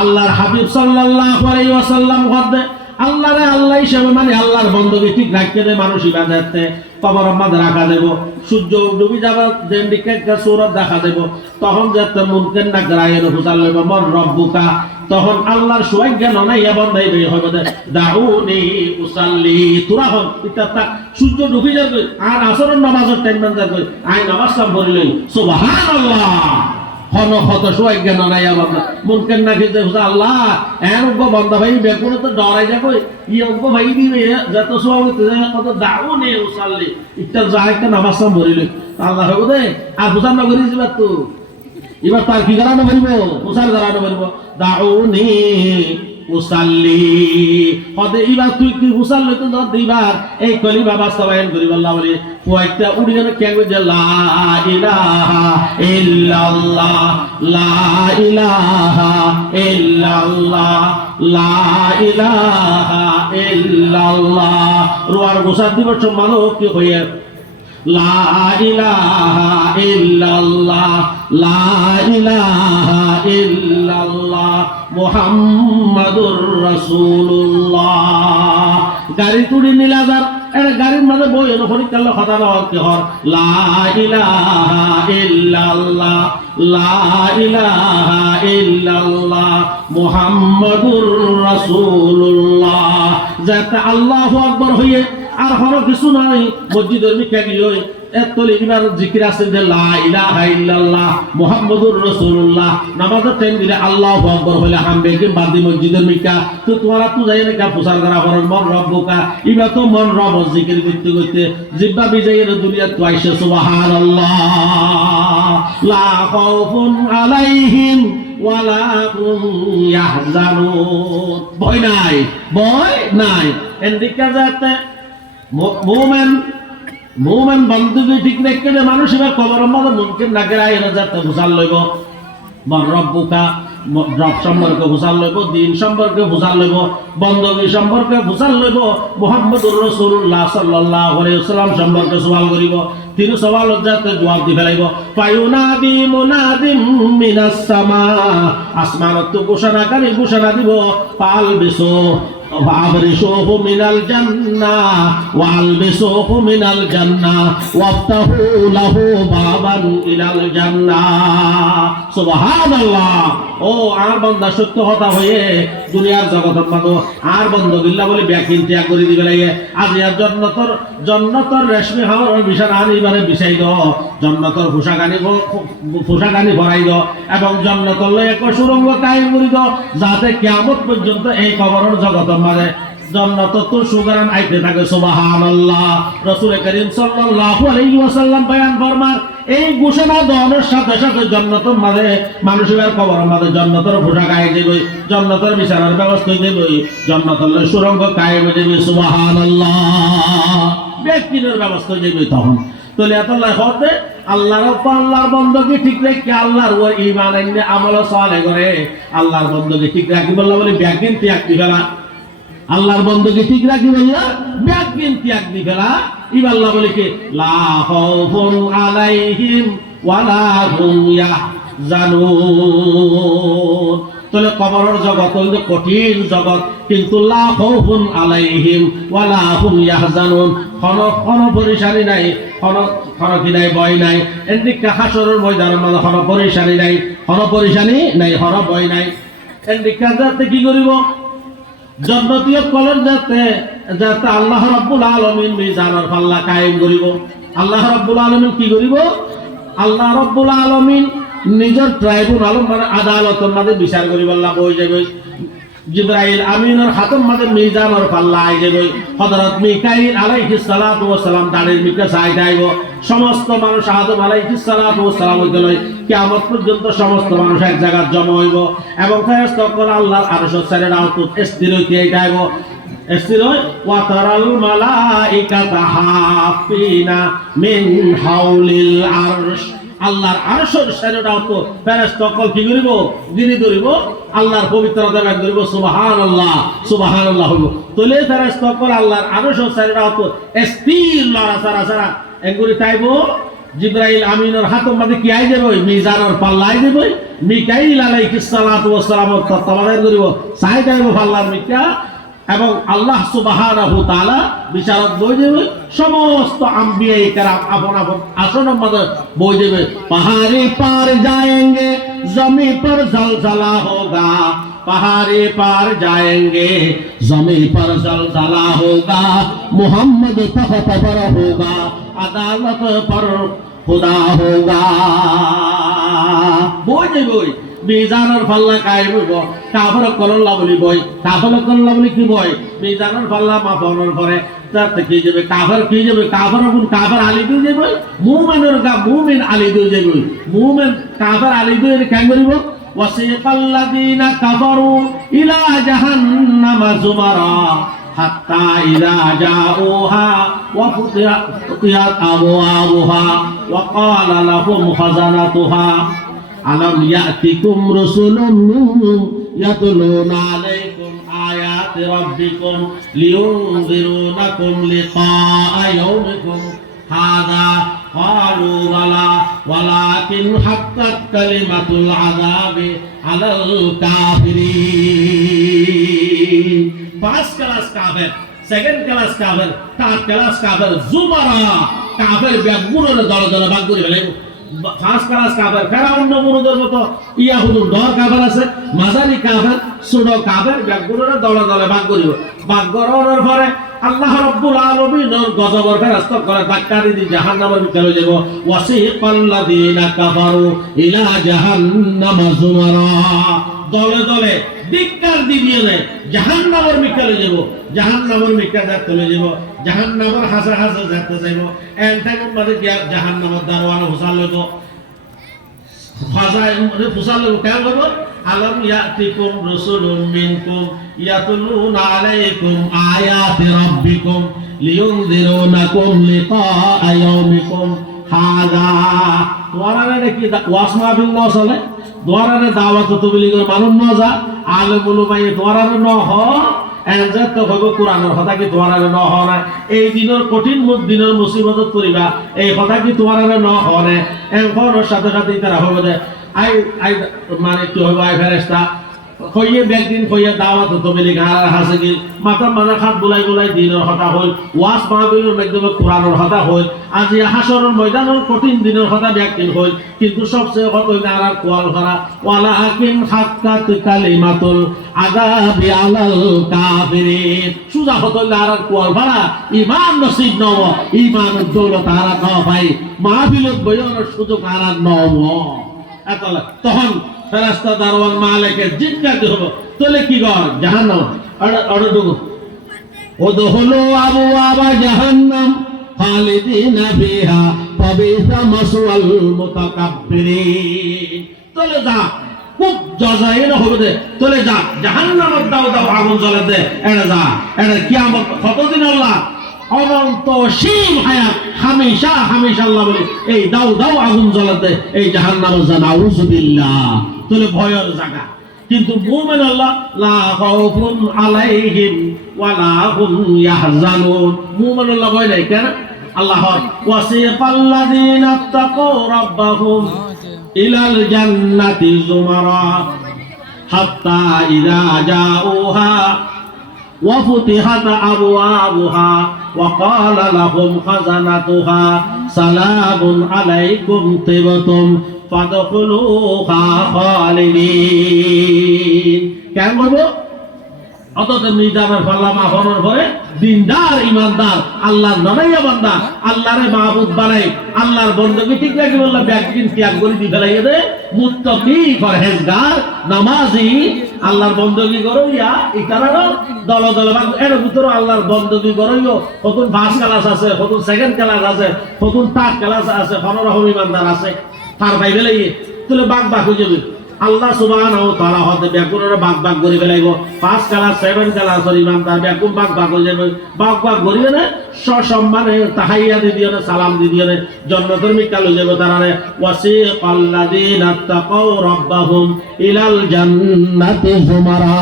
আল্লাহর হাবিব সাল্লাল্লাহু আলাইহি ওয়াসাল্লাম বলেন আল্লাহরে আল্লাহ হিসেবে মানে আল্লাহর বندگی ঠিক রাখতে দে মানুষ ইবাদতে কবরের মধ্যে রাখা দেব সূর্য ডুবি যাবে দেনদিকে একটা সূরত দেখা দেব তখন যাতে মুনকের না গ্রায়ের হুজাল লইব মন রব্বুকা তখন আল্লাহর সোয়াই জ্ঞান নাই বান্দাই বে হবে দাউনি উসাল্লি তুরা হন ইত্তা সূর্য ডুবি যাবে আর আসরের নামাজের টাইম মান যাবে আই নামাজ সব পড়লেন সুবহানাল্লাহ হন কত সোয়াই জ্ঞান নাই বান্দা মুনকের না খেতে হুজা আল্লাহ এর গো বান্দা ভাই বেকুনে তো ডরাই যাবে ইয়ে গো ভাই দিবে যত সোয়াই কত দাউনি উসাল্লি ইত্তা যায় একটা নামাজ সব পড়লেন আল্লাহ হবে দে আর হুজান না করি যাবে তো এবার তার কি করানো পারিব মুসার করানো পারিব দাউনি উসাল্লি হদে ইবার তুই কি উসাল্লি তো দর দিবার এই কলিমা বাস্তবায়ন করি আল্লাহ বলে কয়টা উড়ি গেল কেন যে লা ইলাহা ইল্লাল্লাহ লা ইলাহা ইল্লাল্লাহ লা ইলাহা ইল্লাল্লাহ রুয়ার গোসার দিবস মানো কি হয়ে লা ইলাহা ইল্লাল্লাহ লা ইলাহা ইল্লাল্লাহ মুহাম্মাদুর রাসূলুল্লাহ গাড়ি তুড়ি নীলাজার এটা গাড়ির মধ্যে বই এলো পরীক্ষার কথা বলা কি হর লা ইলাহা ইল্লাল্লাহ লা ইলাহা ইল্লাল্লাহ মুহাম্মাদুর রাসূলুল্লাহ যাতে আল্লাহু আকবার হইয়ে আর হর কিছু নাই মসজিদের মিকা গিয়ে এত লিখিবার জিকির আছে যে লা ইলাহা ইল্লাল্লাহ মুহাম্মাদুর রাসূলুল্লাহ নামাজের টাইম দিলে আল্লাহু আকবার হইলে হামবে কি বাদি মসজিদের মিকা তো তোমরা তো যাই না প্রচার করা করেন মন রব্বুকা ইবা তো মন রব জিকির করতে করতে জিব্বা বিজয়ের দুনিয়া তো আইসে সুবহানাল্লাহ লা খাউফুন আলাইহিম ওয়ালা হুম ইয়াহজানুন ভয় নাই এদিকে যাতে মুমিন বন্ধুকে ঠিক রেখে মানুষ এবার কবর মধ্যে মুমকিন না করে এরা যাতে বুঝাল লইব মন রব্বুকা রব সম্পর্কে বুঝাল লইব দিন সম্পর্কে বুঝাল লইব বন্ধগী সম্পর্কে বুঝাল লইব মুহাম্মদুর রাসূলুল্লাহ সাল্লাল্লাহু আলাইহি ওয়াসাল্লাম সম্পর্কে সওয়াল করিব তিনি সওয়াল যাতে জবাব দি ফেলাইব ফায়ুনাদি মুনাদিম মিনাস সামা আসমানত ঘোষণাকারী ঘোষণা দিব পাল বিসু وَأَبْرِشُوهُ مِنَ الْجَنَّةِ وَأَلْبِسُوهُ مِنَ الْجَنَّةِ وَافْتَحُوا لَهُ بَابًا إِلَى الْجَنَّةِ সুবহানাল্লাহ ও আর বান্দা সত্য কথা হয়ে দুনিয়ার জগতের মতো আর বন্ধগিল্লা বলে ব্যাকিন ত্যাগ করে দিবে লাগে আজ আর জন্নতর রেশমি হাওয়ার বিছানা আনিবারে বিছাই দাও জন্নতর পোশাকানি ভরাই দাও এবং জন্নতর লয়ে এক সুরঙ্গ কায়েম করে দাও যাতে কিয়ামত পর্যন্ত এই কবরের জগতের মাঝে জন্নত তো সুগরান আইতে থাকে সুবহানাল্লাহ রাসূল করিম সাল্লাল্লাহু আলাইহি ওয়াসাল্লাম বয়ান ফরমান এই ঘোষণা দেওয়ার সাথে সাথে জন্নতের মাঝে মানুষের কবরের মাঝে জন্নতের পোশাক আই যাবে জন্নতের বিছানার ব্যবস্থা হয়ে যাবে জন্নতের সুরঙ্গ কায়েম হয়ে যাবে সুবহানাল্লাহ ব্যক্তির ব্যবস্থা হয়ে যাবে তখন তাহলে আল্লাহ হতে আল্লাহর বন্দী ঠিক রেখে আল্লাহর ওই ঈমান এনে আমল সালেহ করে আল্লাহর বন্দী ঠিক রাখি বললা বলে ব্যাকিন ত্যাগ দি ফেলা আল্লাহর বন্দী ঠিক রাখি বললা ব্যাকিন ত্যাগ দি ফেলা ইবাল্লাহ বলে কি লা খাউফুন আলাইহিম ওয়ালা হুম ইয়াহজানুন তাহলে কবরের জগৎ হইল কঠিন জগৎ কিন্তু লা খাউফুন আলাইহিম ওয়ালা হুম ইয়াহজানুন কোন পরিশানি নাই কোন কি নাই ভয় নাই এদিকে হাসরের ময়দানের মধ্যে কোন পরিশানি নাই কোন ভয় নাই এদিকে যাতে কি করিব জান্নাতীয় কলর যাতে আল্লাহ রাব্বুল আলামিন মিজানের পাল্লা কায়েম করিব আল্লাহ রাব্বুল আলামিন কি করিব আল্লাহ রাব্বুল আলামিন নিজের ট্রাইব্যুনাল মানে আদালতের মধ্যে বিচার করিব আল্লাহ বই যাবে জিবরাইল আমিনের হাতের মধ্যে মিজানের পাল্লা আই যাবে হযরত মিকাইল আলাইহিস সালাতু ওয়াস সালাম দাঁড়িয়ে মিকা চাই যাইব সমস্ত মানুষ আদম আলাইহিস সালাতু ওয়াস সালাম হইতে লই কিয়ামত পর্যন্ত সমস্ত মানুষ এক জায়গায় জমা হইব এবং ফেরেশতাগণ আল্লাহর আরশের সাইরে রাউত স্থির হইতে যাইব স্থির হই ওয়া তারাল মালাইকাতা হাফিনা মিন হাউলিল আরশ আল্লাহর আরশের সাইরে রাউত ফেরেশতাগণ কি করিব গিরি ধরিব আল্লাহর পবিত্রতা গান করিব সুবহানাল্লাহ হইব তলে ফেরেশতাগণ আল্লাহর আরশের সাইরে রাউত স্থির লড়াছাড়া ছাড়া এগুলি তাইব জিবরাইল আমিনের হাতের মধ্যে কি আই যাবে মিজানের পাল্লা আই যাবে মিকাইল আলাইহিস সালাতু ওয়াস সালাম তওয়াদান করিব চাই যাইব পাল্লার মিকা এবং আল্লাহ সুবহানাহু তাআলা বিচারক বই দেবে সমস্ত আম্বিয়া کرام আপন আপন আসনের মধ্যে বই দেবে পাহাড়ে পার जाएंगे जमी पर जलजला होगा पहाड़ी पार जाएंगे जमी पर जलजला होगा मोहम्मद तख्त पर होगा अदालत पर खुदा होगा বই দেবে মিজানের পাল্লা কায়েম হইব কাফের কল্লা বলি বই কাফের কল্লা বলি কি বই মিজানের পাল্লা মাপনের পরে তাতে কি যাবে কাফের কাফের আলী দিয়ে যাবে মুমিন আলী দিয়ে যাবে মুমিন কাফের আলী দিয়ে কেন করিব ওয়াসিকাল্লাযিনা কাফারু ইলা জাহান্নামা যুমারা হাত্তা ইযা জাউহা ওয়া ফুতিহাত আবওয়াবুহা ওয়া ক্বালা লাহুম খাজানাতুহা আলাম ইয়াতিকুম রাসূলুম মিনকুম ইয়াতলুনা আলাইকুম আয়াতি রাব্বিকুম লিয়ুনযিরুনাকুম লিকাআ ইয়াউমিকুম হাযা ক্বালু বালা ওয়ালাকিন হাক্কাত কালিমাতুল আযাবি আলাল কাফিরিন ফার্স্ট ক্লাস কাফের সেকেন্ড ক্লাস কাফের থার্ড ক্লাস কাফের জুমারা কাফের ব্যাগুনের দল দল ভাগ করে ফেলে ফার্স্ট ক্লাস কাফের ফেরাউন নমরুদের মতো ইয়াহুদুর দল কাফের আছে মাঝারি কাফের ছোট কাফের ব্যাগুনের দল দলে ভাগ করিব ভাগ করার পরে আল্লাহ রাব্বুল আলামিনের গজবের ফেরেশতা করে ধাক্কা দিয়ে জাহান্নামের ভিতরে যাব ওয়াসিকাল্লাযিনা কাফারু ইলা জাহান্নামা যুমারা দলে দলে ধিক্কার দিয়ে জাহান্নামের ভিতরে যাব জাহান্নামের ভিতরে চলে যাব জাহান্নামের হাসা হাসা যেতে যাব এন টাইম মানে জাহান্নামের দারওয়ান হোসাল লইব ফাজায় মানে হোসাল লইব কেন লইব আলম ইয়াতিকুম রাসূলুম মিনকুম ইয়াতুলুনা আলাইকুম আয়াতি রাব্বিকুম লিয়ুনযিরুনাকুম লিকাআ ইয়াউমিকুম হাযা তোরারে নাকি ওয়াসমা বিল্লাহ চলে তোরারে দাওয়াত তবলিগের মানুষ না যা আলেম উলামায়ে তোরারে ন হ এনজাত তো হইব কোরআনের কথা কি তোরারে ন হ না এই দিনের কঠিন দিনের মুসিবতত পড়িবা এই কথা কি তোরারে ন হ না এখন সাথে সাথে তারা হবে যে আই আই মানে কি হইব আই ফেরেশতা কইয়ে একদিন কইয়ে দাওয়াত তবলিগ হারার হাসে কি মাথা মাথা হাত বুলাই বুলাই দিনের কথা হল ওয়াজ মাহফিলের মাধ্যমে কোরআনের কথা হল আজি হাসরের ময়দানের কঠিন দিনের কথা একদিন হল কিন্তু সবচেয়ে কত আর কোয়াল করা ওয়ালাকিন হাক্কাত কালিমাতুল আযাবি আলাল কাফিরিন সুজা হতল আর কোয়াল করা ঈমান নসিব নব ঈমান দৌলত আর ন ভাই মাহফিলত বয়ানের সুযোগ আর নব এতলা তখন ফেরেশতা দারওয়ান মালিককে জিজ্ঞাসা হলো তাহলে কি কর জাহান্নাম অড়ডুগো ওদহলু আবওয়াবা জাহান্নাম খালিদিনা ফিহা ফাবিসা মাসওয়াল মুতাকাব্বিরিন তাহলে যা খুব জজাইর হবে তাহলে যা জাহান্নামের দাও দাও আগুন জ্বলে দে এটা যা এটা কিয়ামত কতদিন আল্লাহ অনন্ত সীম হায়াত হামেশা হামেশা আল্লাহ বলে এই দাও দাও আগুন জ্বলাতে এই জাহান্নামে যা নাউযুবিল্লাহ তাহলে ভয়ের জায়গা কিন্তু মুমিন আল্লাহ লা খাউফুন আলাইহিম ওয়ালা হুম ইয়াহজানুন মুমিন আল্লাহ ভয় নাই কেন আল্লাহ ওয়াসিকাল্লাযিনা তাকাউ রাব্বাহুম ইলাল জান্নাতি যুমারা হাত্তা ইযা জাউহা وفتحت أبوابها وقال لهم خزنتها سلام عليكم طبتم فادخلوها خالدين কেন বলবো অতত নিজামের ফাল্লা মাফনের পরে দিনদার ইমানদার আল্লাহর নানাইয়া বান্দা আল্লাহরে মাহবুব বানাই আল্লাহর বندگی ঠিক লাগে বললা ব্যাকদিন ত্যাগ করে দি ফেলাইয়া দে মুত্তাকি পরহেজগার নামাজি আল্লাহর বندگی করো ইয়া ইকারারো দল দল এর ভিতর আল্লাহর বندگی করো কতন ফার্স্ট ক্লাস আছে কতন সেকেন্ড ক্লাস আছে কতন থার্ড ক্লাস আছে হনরহম ইমানদার আছে তার ভাই ফেলাই তুলে বাগ বাগ হয়ে যাবে আল্লাহ সুবহানাহু ওয়া তাআলা হতে ব্যাকুরের বাগ বাগ করে ফেলাইব 5 ক্লাস 7 ক্লাস ইমানদার ব্যাকুম বাগ বাগ হয়ে যাবে বাগ বাগ করিয়ে না সসম্মানে তাহাইয়া দিও না সালাম দিও না জান্নাতের মিকাল হয়ে যাবে তারারে ওয়াসিকাল্লাযিনা তাকাউ রাব্বাহুম ইলাল জান্নাতি যুমারা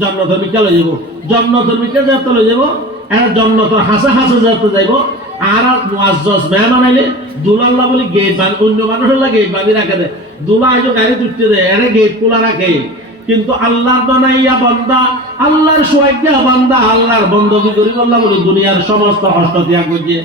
জান্নাতের মিকাল হয়ে যাব জান্নাতের মিকাল যেতে হয়ে যাব আর জান্নাতের হাসা হাসা যেতে যাইব আর মুআজ্জাজ মেহমান আইলে দুলাল্লাহ বলি গেট বান অন্য মানুষের লাগে গেট বাঁধি রাখে দেয় দুলা আইজো গাড়ি তুলতে দেয় এর গেট খোলা রাখে কিন্তু আল্লাহর বানাইয়া বান্দা আল্লাহর সোয়াইয়া বান্দা আল্লাহর বندگی করি আল্লাহ বলি দুনিয়ার সমস্ত কষ্ট ত্যাগ করছে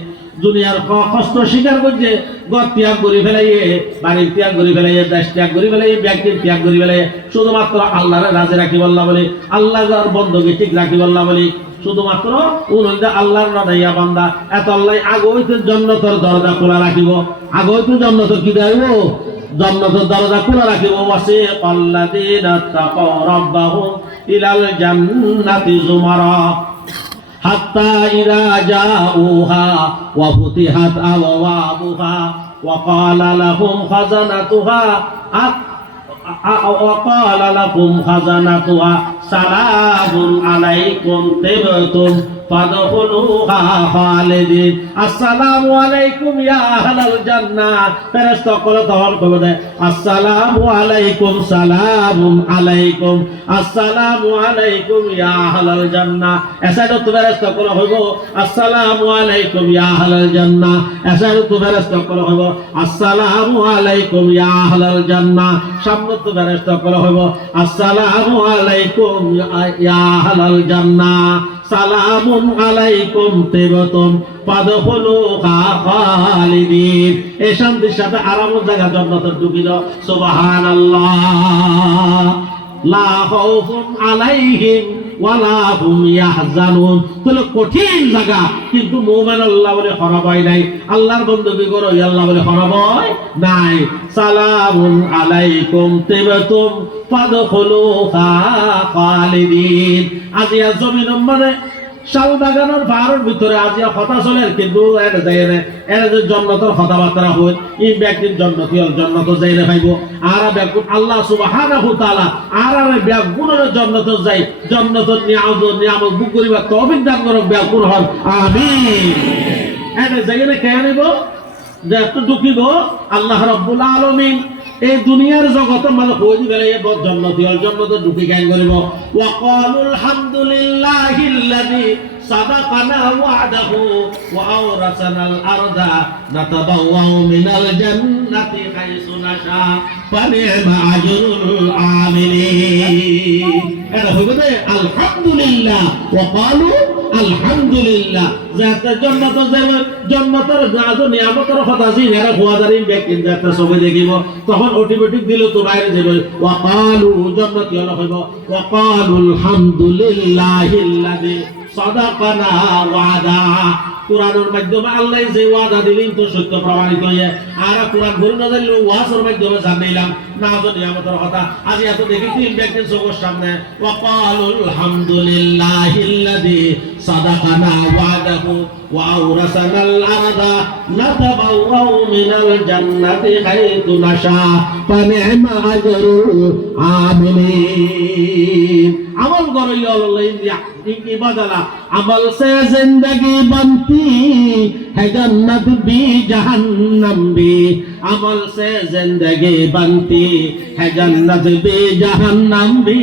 দুনিয়ার কষ্ট স্বীকার করছে ঘর ত্যাগ করে ফেলাইয়ে বাড়ি ত্যাগ করে ফেলাইয়ে দেশ ত্যাগ করে ফেলাইয়ে ব্যক্তি ত্যাগ করে ফেলাইয়ে শুধুমাত্র আল্লাহরে রাজি রাখি আল্লাহ বলি আল্লাহর বندگی ঠিক রাখি আল্লাহ বলি শুধুমাত্র উনন্দা আল্লাহর নাদাইয়া বান্দা এত আল্লাহ আগে হইতে জান্নাতের দরজা খোলা রাখিব আগে হইতে জান্নাতের কি দেব জান্নাতের দরজা খোলা রাখিব ওয়াসিকাল্লাযিনা তাকাউ রাব্বাহুম ইলাল জান্নাতি যুমারা হাত্তা ইযা জাউহা ওয়া ফুতিহাত আবওয়াবুহা ওয়া ক্বালা লাহুম খাজানাতুহা وقال لكم خزنتها سلام عليكم طبتم فادخلوها خالدين السلام عليكم يا أهل الجنة فرشتہ کو تہن کو دے السلام علیکم سلام علیکم السلام علیکم یا أهل الجنة ایسا تو فرشتہ کو ہوگو السلام علیکم یا أهل الجنة ایسا تو فرشتہ کو ہوگو السلام علیکم یا أهل الجنة شب تو فرشتہ کو ہوگو السلام علیکم یا أهل الجنة সালামুন আলাইকুম তিবতুম ফাদখুলুহা খালিদিন এই শান্তির সাথে আরামের জায়গা জান্নাতে ঢুকিল সুবহানাল্লাহ লা খাউফুন আলাইহিম ওয়ালা হুম ইয়াহজানুন। তাহলে কঠিন জায়গা, কিন্তু মুমিন আল্লাহ বলে খারাপ হয় নাই, আল্লাহর বندگی করো আল্লাহ বলে খারাপ হয় নাই। সালামুন আলাইকুম তিবতুম ফাদখুলুহা খালিদিন। আজিয়া জমিন মানে শাল বাগানের পাহাড়ের ভিতরে আজিয়া কথা চলে, কিন্তু এর যায় না, এর যে জন্নতর কথাবার্তা হয়, এই ব্যক্তির জন্নত যাই না পাইব। আর ব্যক্তি আল্লাহ সুবহানাহু তাআলা আর ব্যক্তির জন্নত যাই, জন্নতর নিয়ামত বুক করিবা তৌফিক দান করুক ব্যক্তি হন, আমিন। এর যাই না কে নিব যে একটু দুঃখিব আল্লাহ রাব্বুল আলামিন এই দুনিয়ার জগতে মানে কই দিবেন এই জন্নতি হল, জন্নতে ঢুকি গান করিব। ওয়া ক্বালুল হামদুলিল্লাহিল্লাযী সাদাকানা ওয়া'দাহু ওয়া আওরাসানাল আরদা নাতাবাওয়াউ মিনাল জান্নাতি হাইসু নাশা ফানি'মা আজরুল আমিলিন। এটা হইবে যে আলহামদুলিল্লাহ, ওয়া ক্বালু আলহামদুলিল্লাহ, যাতে জন্নত যাবে, জন্নতের গাজ নিয়ামতের কথা জি এরা হুয়াদারি ব্যক্তি যাতে সবে দেখিব, তখন অটোমেটিক দিল তো বাইরে যাবে। ওয়া ক্বালু জন্নতি হলো হইব ওয়া ক্বালুল হামদুলিল্লাহিল্লাযী সাদাকানা ওয়াদা। কোরআনের মাধ্যমে আল্লাহ যে ওয়াদা দিলেন তো সত্য প্রমাণিত হয়ে, আর কোরআন ঘুরে না জানলে ওয়াজের মাধ্যমে জানাইলাম না জানি আমাদের কথা। আজ এত দেখি তিন ব্যক্তির চোখের সামনে ওয়া ক্বালুল হামদুলিল্লাহিল্লাযী সাদাকানা ওয়াদাহু ওয়া আওরাসানাল আরদা নাতাবাওয়াউ মিনাল জান্নাতি হাইতু নাশা ফানি'মা আজরুল আমিলিন। আমল করো আল্লাহ की बदला अमल से जिंदगी बनती है जन्नत भी जहन्नम भी, अमल से जिंदगी बनती है जन्नत भी जहन्नम भी,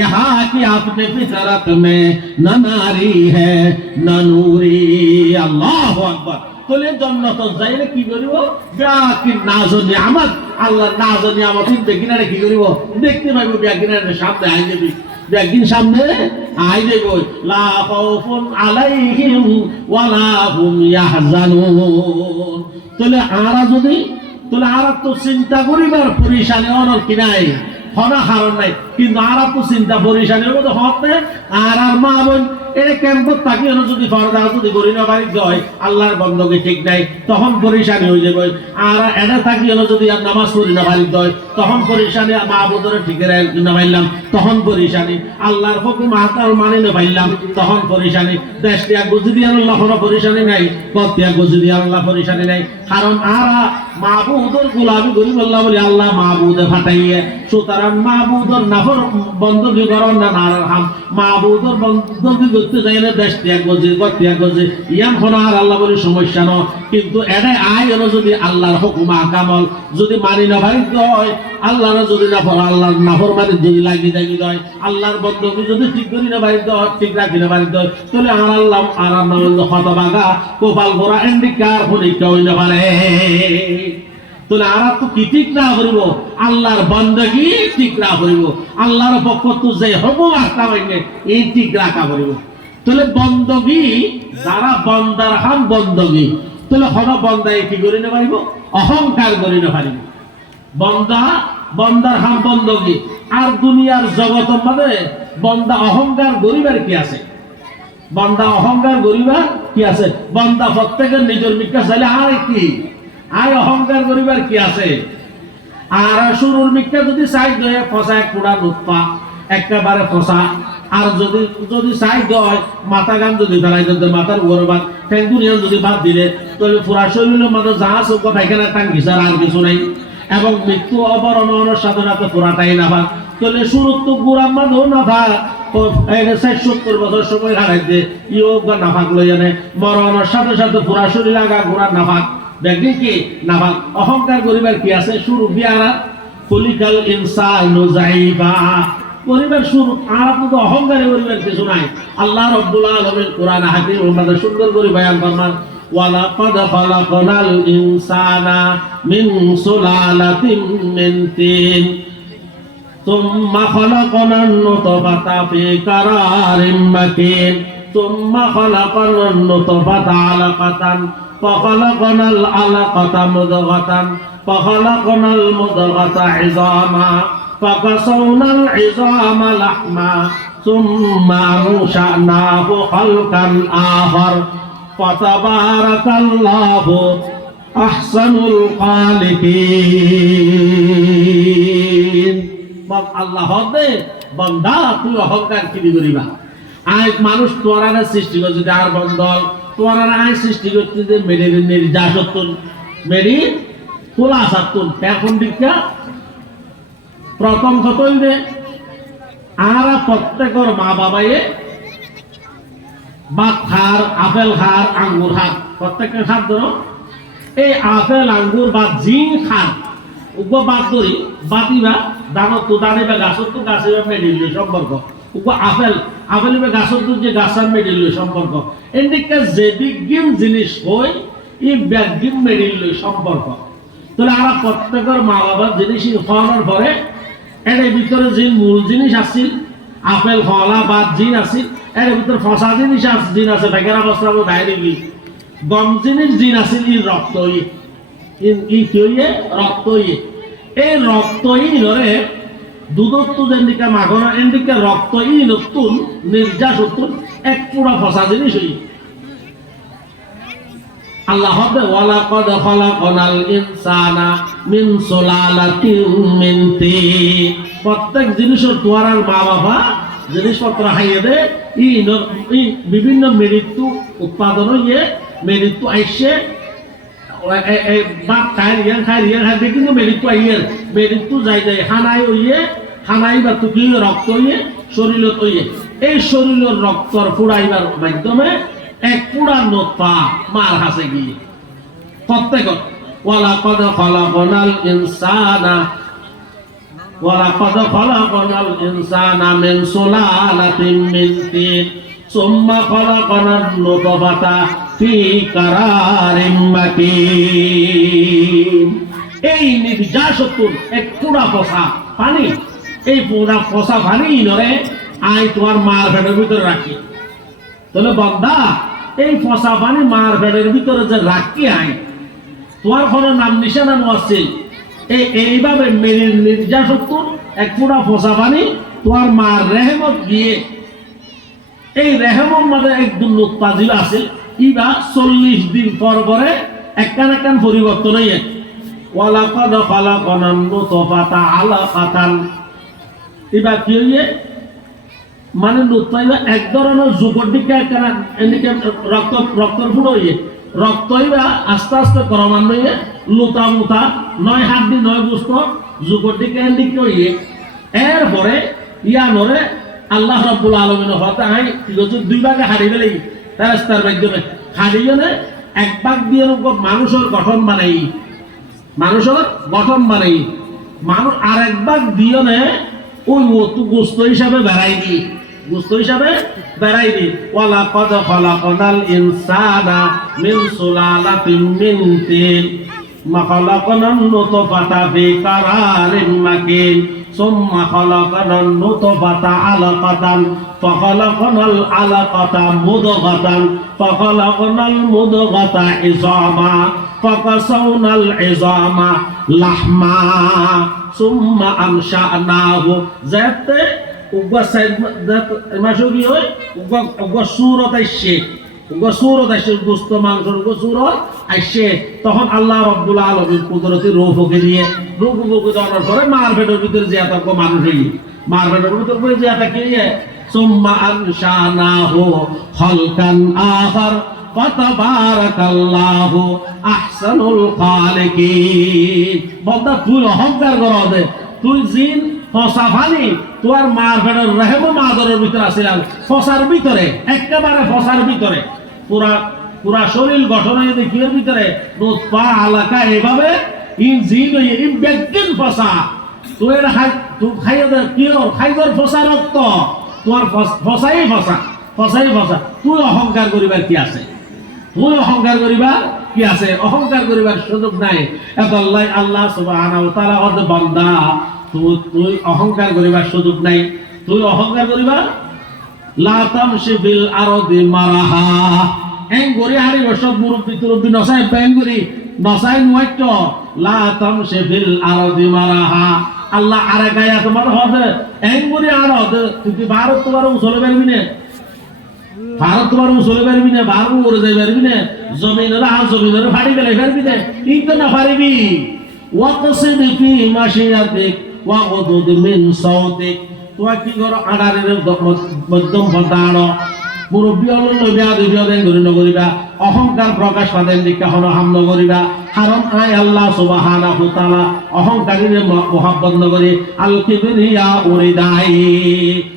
यहाँ की अपने फितरत में न नारी है न नूरी। अल्लाह अकबर। তোলে জন্নত যাইলে কি করিব ব্যাকির নাজ নিয়ামত, আল্লাহর নাজ নিয়ামত বেকিনারে কি করিব দেখতে পাইব, বেকিনারে সামনে আই যাবি, একদিন সামনে আই দেব। লা খাউফুন আলাইহিম ওয়ালা হুম ইয়াহজানুন। তাহলে আরা তো চিন্তা করিবার পরিশানি অনল কি নাই, হনা হারণ নাই, কিন্তু আরা তো চিন্তা পরিশানির মধ্যে হতে আর মা বোন এটা ক্যাম্পত থাকি যদি পর্দা যদি করি না বাড়ি যায় আল্লাহর বন্দকে ঠিক নাই, তখন পরিশানি হয়ে যাবে। আর এটা থাকি যদি নামাজ পড়ি না বাড়ি যায় তখন পরিশানি, মা বোধরে ঠিক না পাইলাম তখন পরিশানি, আল্লাহর হুকুম হাতাল মানে না পাইলাম তখন পরিশানি। দেশ ত্যাগ যদি আল্লাহ কোনো পরিশানি নাই, পথ ত্যাগ যদি আল্লাহ পরিশানি নাই, কারণ আরা মাহবুদর গোলামি করি বললাম বলি আল্লাহ মাহবুদে ফাটাইয়ে। সুতরাং মাহবুদর নাফর বন্দী করেন না নারহাম, মাহবুদর বন্দী করতে যাই না দেশ ত্যাগ করছে পথ ত্যাগ করছে ইয়ান কোনো আর আল্লাহ বলি সমস্যা নয়। কিন্তু এটাই আয় হলো যদি আল্লাহর হুকুম আকামল যদি মানি না ভাই হয়, আল্লাহর যদি না আল্লাহর নাফর মানে যদি লাগি লাগি দেয়, আল্লাহর বন্দী যদি ঠিক করি না বাড়ি দেয়, ঠিক রাখি না বাড়ি দেয়, তাহলে আর আল্লাহ আর হতবাগা কোপাল গোড়া এন্ডিকার পরীক্ষা হইতে পারে। তাহলে আর তো কি ঠিক না করিব আল্লাহর বন্দগি ঠিক না করিব, আল্লাহর পক্ষ তো যে হুকুম আকাম হইবে এই ঠিক রাখা করিব। তাহলে বন্দগি যারা বন্দার হাম বন্দগি, তাহলে হন বন্দায় কি করি না পারিব অহংকার করি না পারিব। বন্দার হাম বন্দগি আর দুনিয়ার জগতের মধ্যে বন্দা অহংকার গরিবের কি আছে, বন্দা অহংকার গরিবার কি আছে, বন্দা প্রত্যেকের নিজের বিকাশ চাইলে আর কি আয় অহংকার করিবার কি আছে। আর শুরুর মিথ্যা যদি সাইড হয়ে ফসা এক পুরা লুৎপা একেবারে ফসা, আর যদি সাইড হয় মাথা গান যদি ফেলাই যদি মাথার উপরে বাদ ঠ্যাং দুনিয়া যদি বাদ দিলে তাহলে পুরা শরীরের মধ্যে যা চোখ পাইখানা টান ঘিসার আর কিছু নাই, এবং মৃত্যু অবরণের সাথে সাথে পুরাটাই না ভাগ। তাহলে শুরুর তো গুড়ার মাঝেও না ভাগ, 60-70 বছর সময় হারাইতে ইয়োগ না ভাগ লই জানে, মরণের সাথে সাথে পুরা শরীর আগা গুড়ার না ভাগ দেখবেন কি না ভাগ। অহংকার করিবার কি আছে শুরু বিয়ারা কুলিকাল ইনসানু যাইবা করিবার শুরু, আর আপনাদের অহংকারে করিবার কিছু নাই। আল্লাহ রাব্বুল আলামিন কোরআন হাকিম আমাদের সুন্দর করে বয়ান ফরমান ওয়ালাকাদ খালাকনাল ইনসানা মিন সুলালাতিন মিন তিন সুম্মা খালাকনান নুতফাতা ফি কারারিন মাকিন সুম্মা খালাকনান নুতফাতা আলাকাতান فخلقنا العلقة مضغة فخلقنا المضغة عظاما فكسونا العظام لحما সুম্মা আনশানাহু খালকান আখার ফাতাবারাকাল্লাহু আহসানুল খালিকিন। বল আল্লাহ দে বান্দা তুই অহংকার কি করিবা? আজ মানুষ তোরারে সৃষ্টি করছে যার বন্দল তোরারে আজ সৃষ্টি করতে যে মেডির নির্যাতন মেডি খোলা সাতুন এখন দীক্ষা প্রথম কতই রে আর প্রত্যেকের মা বাবায়ে বাদ খার আপেল খার আঙ্গুর খার প্রত্যেকের খাদ্য এই আপেল আঙ্গুর বা জিন খান উগ্র বাদ ধরি বাতিবা দানত তো দাঁড়িবা গাছত তো গাছে মেডিল সম্পর্ক উগ্র আপেল আপেল গাছত যে গাছার মেডিল সম্পর্ক এদিকে যেদিক জিনিস হয় এই ব্যাগিম মেডিল সম্পর্ক। তাহলে আমরা প্রত্যেকের মা বাবার জিনিস খাওয়ানোর পরে এর ভিতরে যে মূল জিনিস আছিল আপেল ফলা বা জিন আছিল এর ভিতরে ফসা জিনিস জিন আছে বেগেরা বস্ত্র বাইরে গিয়ে গম জিনিস জিন আছিল ই রক্ত ই কি হইয়ে রক্ত এই রক্ত ধরে দুধত্ব যেদিকে মাখনা এদিকে রক্ত নতুন নির্যাস নতুন এক পুরা ফসা জিনিস হই আল্লাহ হবে ওয়ালাকাদ খালাকনাল ইনসানা মিন সুলালাতিন মিন তিন। প্রত্যেক জিনিসের তোয়ারার মা বাবা জিনিসপত্র খাইয়ে দে ই বিভিন্ন মৃত্যু উৎপাদন হইয়ে মৃত্যু আইসে বাপ খাই কিন্তু মৃত্যু আইয়ে মৃত্যু যাই হানাই হইয়ে হানাই বা তুকি রক্ত হইয়ে শরীরত হইয়ে এই শরীরের রক্তর ফুড়াইবার মাধ্যমে এক পুরা নোপা মার হাসে গিয়ে প্রত্যেক ওয়ালাকাদ খালাকনাল ইনসানা মিন সুলালাতিন মিন তিন সুম্মা খালাকনান নুতফাতা ফি কারারিম মাকিন। এই নির্যাসতুন এক পুরা ফসা পানি এই পুরা ফসা পানি নরে আই তোমার মার পেটের ভিতরে রাখি। তাহলে বান্দা এই ফসা পানি মার পেটের ভিতরে যে রাখি আয় তোমার কোনো নাম নিশানা আছে এইভাবে মেরির নির্যাসত্তর এক পুরা ফসা পানি তোমার মার রেহমত গিয়ে এই রেহমত মধ্যে একদম উৎপাদিল আছে ইবা 40 দিন পর পরে একখান পরিবর্তন হয়ে ওয়ালাকাদ খালাকনান নুতফাতা আলাকাতান ইবা কি হইয়ে মানে নুতফা এক ধরনের যুগর দিকে এদিকে রক্তর ফুট হইয়ে রক্ত হইবা আস্তে আস্তে ক্রমান্বয়ে লুতা মুতা 9 হাড্ডি 9 গোস্ত যুগর দিকে এদিকে হইয়ে এরপরে ইয়ানরে আল্লাহ রাব্বুল আলামিনের হতে আই ঠিক আছে দুই ভাগে হাড়ি গেলে রাস্তার মাধ্যমে হাড়ি গেলে এক ভাগ দিয়ে মানুষের গঠন বানাই মানুষ আর এক ভাগ দিয়ে ওই গোস্ত হিসাবে বেড়াই দি ওয়ালাকাদ খালাকনাল ইনসানা মিন সুলালাতিন মিন তিন খালাকনান নুতফাতা ফি কারারিম মাকিন সুম্মা খালাকনান নুতফাতা আলাকাতান ফাখালাকনাল আলাকাতা মুদগাতান ফাখালাকনাল মুদগাতা ইযামা ফাকাসাউনাল ইযামা লাহমা সুম্মা আনশানাহু যাতে উগা সাইড মাসুকি হয় উগা সুরত আইছে গোস্ত মাংসের উগা সুরত আইছে তখন আল্লাহ রাব্বুল আলামিন কুদরতি রূপকে দিয়ে রূপকে দেওয়ার পরে মার পেটের ভিতরে যে এত মানুষ হই মার পেটের ভিতরে যে এত কি সুম্মা আনশানাহু খালকান আখার ফাতাবারাকাল্লাহু আহসানুল খালিকিন। বলতা তুই অহংকার করা দে তুই জিন ফসা ফানি তোর মার পেটের রেহেম মাদরের ভিতরে আছে ফসার ভিতরে একেবারে ফসার ভিতরে পুরা শরীর গঠন হয়ে দেখির ভিতরে পা আলাকা এভাবে ইন জিন ইন বেগিন ফসা তুই খাইয়ে দে কি খাইবার ফসা রক্ত তোমার ফসাই ফসা তুই অহংকার করিবার কি আছে অহংকার করিবার সুযোগ নাই। আল্লাহ সুবহানাহু ওয়া তাআলা ওর বান্দা তুই অহংকার করিবার সুযোগ নাই। তুই অহংকার করিবা লা তামশি বিল আরদি মারাহা এঙ্গরি হারি সব মুরব্বি নসাই বেঙ্গরি নসাই নয়তো লা তামশি বিল আরদি মারাহা আল্লাহ আরে গায়া তোমার হবে এঙ্গুরি আর হবে তুই ভারত তোমার চলে পারবি না ভারত তোমার চলে পারবি না ভারত উড়ে যাই পারবি না জমিনের আর জমিনের ফাড়ি গেলে পারবি না কিন্তু না পারবি ওয়াকসিদ ফি মাশিয়াতিক ওয়া উদুদ মিন সাউতিক তোয়া কি করো আড়ারের মধ্যম পন্থাড় মুরব্বী হল নগরিবা অহংকার প্রকাশ পাতেন দিকে হন হাম নগরিবা কারণ আয় আল্লাহ সুবহানাহু ওয়া তাআলা অহংকারীরে মুহাব্বত নগরি আল কিবরিয়া উরিদাই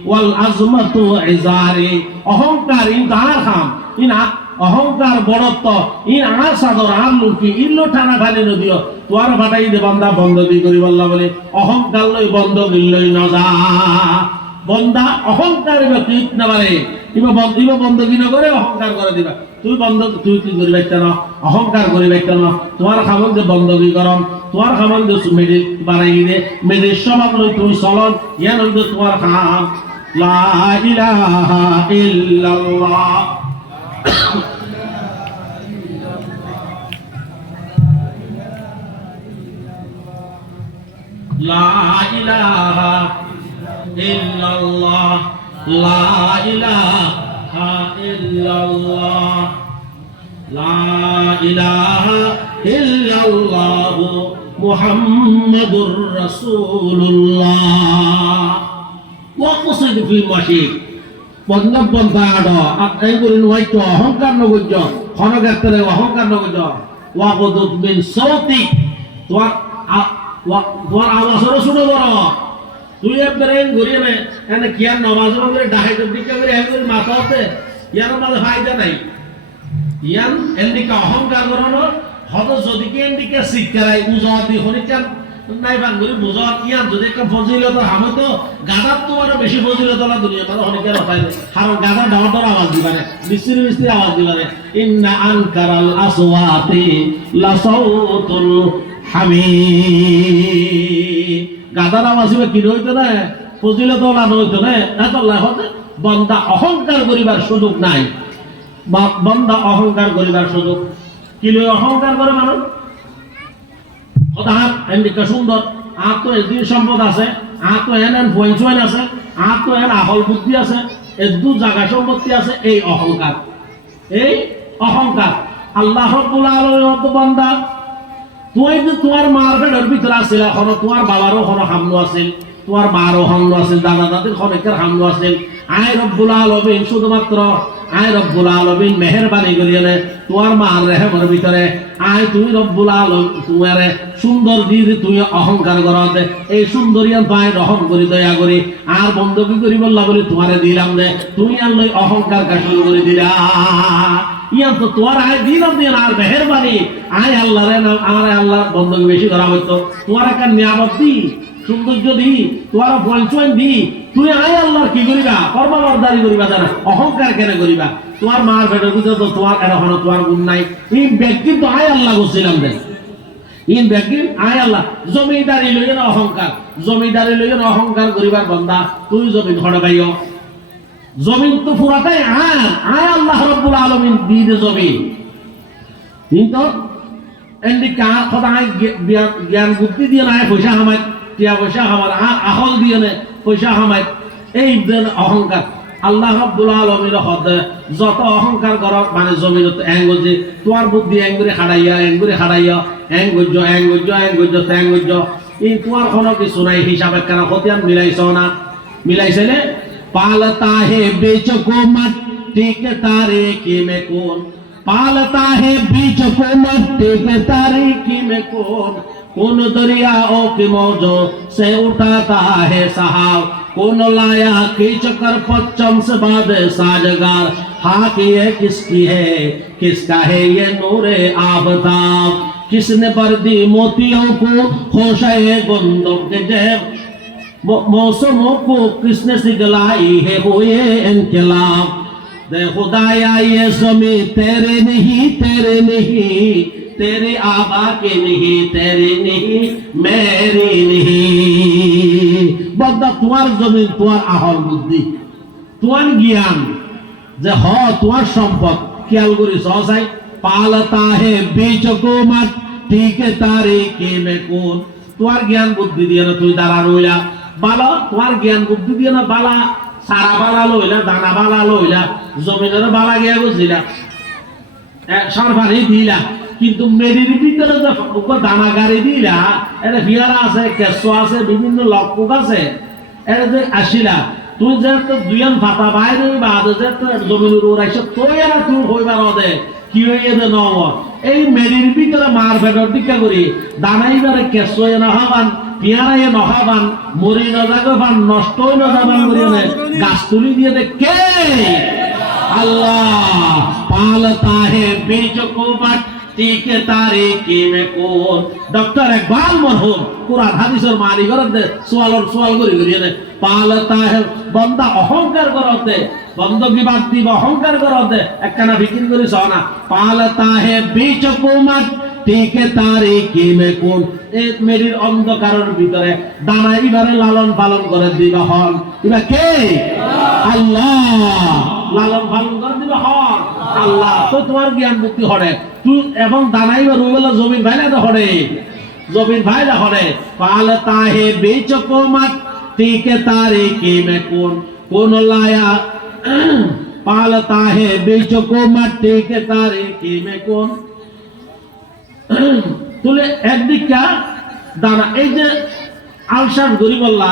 ওয়াল আজমাতু ইজারি অহংকার ইন তার খাম ইনা অহংকার বড়ত্ব ইন আর সাদর আর লুকি ইল্লো টানা খালি নদিও তোয়ার ফাটাই দে বান্দা বন্ধগি করি বল্লা বলে অহংকার লই বন্ধগি লই না যা বন্দা অহংকার ব্যক্তি না পারে ইবা বন্ধগি না করে অহংকার করে দিবা তুই কি করিবা কেন অহংকার করিবা কেন তোমার খামন যে বন্ধগি করম তোমার খামন যে মেডি বাড়াই দে মেডি সমাজ লই তুই চলন ইয়ান হইতো তোমার খাম লা ইলাহা ইল্লাল্লাহ লা ইলাহা ইল্লাল্লাহ লা ইলাহা ইল্লাল্লাহ লা ইলাহা ইল্লাল্লাহ মুহাম্মাদুর রাসূলুল্লাহ ওয়াকসিদ ফি মাশিক পঞ্জাব এইগুলি নয়তো অহংকার নগর্য ক্ষণগাত্রে অহংকার নগর্য ওয়াকদুদ মিন সাউতিক তোমার আওয়াজও শুনে বড় তুই একবারে ঘুরিয়ে নে এনে কিয়ার নামাজ করে ডাহাইতে দিকে করে একবার মাথা হতে ইয়ার মাঝে ফায়দা নাই ইয়ান এন্ডিকে অহংকার করানো হত যদি কি এন্ডিকে শিক্ষারাই উজাত দি হনিচান নাই বাঙ্গুরি বুঝাত ইয়ান যদি একটা ফজিলত আমি তো গাদার তোমার বেশি ফজিলত না দুনিয়া মানে অনেকে রপাই কারণ গাদা ডাউটার আওয়াজ দিবারে মিস্ত্রি মিস্ত্রি আওয়াজ দিবারে ইন্না আনকারাল আসওয়াতি লাসাউতুল হামি গাদার আওয়াজ কি হইতো না ফজিলত না হইতো না এত হতে বন্দা অহংকার করিবার সুযোগ নাই বন্দা অহংকার করিবার সুযোগ কি লই অহংকার করে মানুষ হঠাৎ এন্ডিকা সুন্দর আর তো এদিন সম্পদ আছে আর তো এন পয়েন্ট আছে আর তো এন আহল বুদ্ধি আছে এদু জায়গা সম্পত্তি আছে এই অহংকার আল্লাহ রাব্বুল আলামিন বান্দা তুই যে তোমার মার পেটের ভিতরে আছিল এখন তোমার বাবারও কোনো হামলো আছিল তোমার মারও হামলো আছিল দাদা দাদির অনেকের হামলো আছিল আয় রব্বুল আলামিন শুধুমাত্র আয় রব্বুল আলামিন মেহেরবানি করিয়ে তোমার মার রেহেমের ভিতরে আয় তুমি রব্বুল আলামিন তোমার সুন্দর দিয়ে তুই অহংকার করতে এই সুন্দরিয়ান পায় রহম করি দয়া করি আর বন্ধকি করি বললা বলে তোমারে দিলাম দে তুমি আর লই অহংকার শুরু করে দিলা ইয়ান তো তোমার আয় দিলাম দিয়ে আর মেহেরবানি আয় আল্লাহ রে আমার আল্লাহ বন্ধকি বেশি করা হইতো তোমার একটা নিয়ামত দি সৌন্দর্য দি তোমার পঞ্চন দি তুই আয় আল্লাহর কি করিবা কর্মবরদারি করিবা জানা অহংকার কেন করিবা তোমার মার পেটের ভিতরে তো তোমার এখন তোমার গুণ নাই এই ব্যক্তি তো আয় আল্লাহ করছিলাম দেন ইন ব্যক্তি আয় আল্লাহ জমিদারি লইয়ের অহংকার জমিদারি লইয়ের অহংকার করিবার বন্দা তুই জমিন হড়বাইও জমিন তো পুরাটাই আয় আল্লাহ রাব্বুল আলামিন দিয়ে জমিন কিন্তু এন্ডি কথা জ্ঞান বুদ্ধি দিয়ে নাই পয়সা হামায় টিয়া পয়সা হামার আর আহল দিয়ে নে পয়সা হামায় এই অহংকার আল্লাহ রাব্বুল আলামিনের হদে যত অহংকার কর মানে জমিনত এঙ্গজি তোমার বুদ্ধি এঙ্গুরে খাড়াইয়া এঙ্গজ্য এই তোমার কোনো কিছু নাই হিসাবে কেন হতিয়ান মিলাইছ না মিলাইছিলে पालता है बीच को मट्टी के तारीकी में कौन पालता है बीच को मट्टी के तारीकी में कौन दरियाओं की मौजों से उठाता है सहाब कौन लाया खींच कर पश्चिम से बाद साजगार हाथ ये किसकी है किसका है ये नूरे आफताब किसने बर्दी मोतियों को होशे गुंदों के जेब मौसमों को किसने सिगलाई है हुए इनकलाब दे खुदाया ये ज़मीं तेरे नहीं तेरे आबा के नहीं तेरे नहीं मेरी नहीं बंदा तुम्हार जमीन तुम्हार आहल बुद्धि तुम्हार ज्ञान जे हो तुम्हार संपद ख्याल करी सहसाई पालता है बीच को मट्टी के तारीकी में कौन তোমার জ্ঞান বুদ্ধি দিয়ে না তুই দাঁড়া রইলা বালা, তোমার জ্ঞান বুদ্ধি দিয়ে না বালা সারা বালা লইলা, দানা বালা লইলা, জমিনের বালা গিয়া বুঝিলা, সার পানি দিলা, কিন্তু মেরির ভিতরে যে দানা গাড়ি দিলা, এটা ফিয়ারা আছে, কেঁচো আছে, বিভিন্ন লকপুক আছে, এটা যে আসিলা তুই যে দুইয়ান ফাটা বাইরে বাদে যে জমিনের উড়াইছ তুই আর তুই হইবার দে কি হইয়ে দে নব এই মেরির ভিতরে মার ফেটার দিকা করি দানাইবারে কেঁচো না হবান, পিয়ারাই নহাবান, মরি নজাগান, নষ্ট হই নজাবান করিয়ে গাছ তুলি দিয়ে দে কে? আল্লাহ। পালতা হে বীজ কো মাটি কে তারিকি মে কোন। ডক্টর ইকবাল মরহুম কুরআন হাদিসের মানি করতে সওয়াল করি দে পালতা হে বান্দা অহংকার করতে বন্ধকি বাদ দিব অহংকার করতে একখানা ফিকির করি সনা পালতা হে বীজ কো মাটি কে তারিকি মে কোন। এই মেরির অন্ধকারের ভিতরে দানা ইবারে লালন পালন করে দিবা হন ইবা কে? আল্লাহ। লালন পালন করে দিবা হন আল্লাহ। তো তোমার জ্ঞান বুদ্ধি হরে তুই এবং দানাই বা রুবেলা জমিন ভাইলা তো হরে, জমিন ভাইলা হরে। পালতা হে বীজ কো মাটি কে তারিকি মে কোন কোন লায়া পালতা হে বীজ কো মাটি কে তারিকি মে কোন। তুলে একদিকা দানা এই যে আলসার গরিবল্লা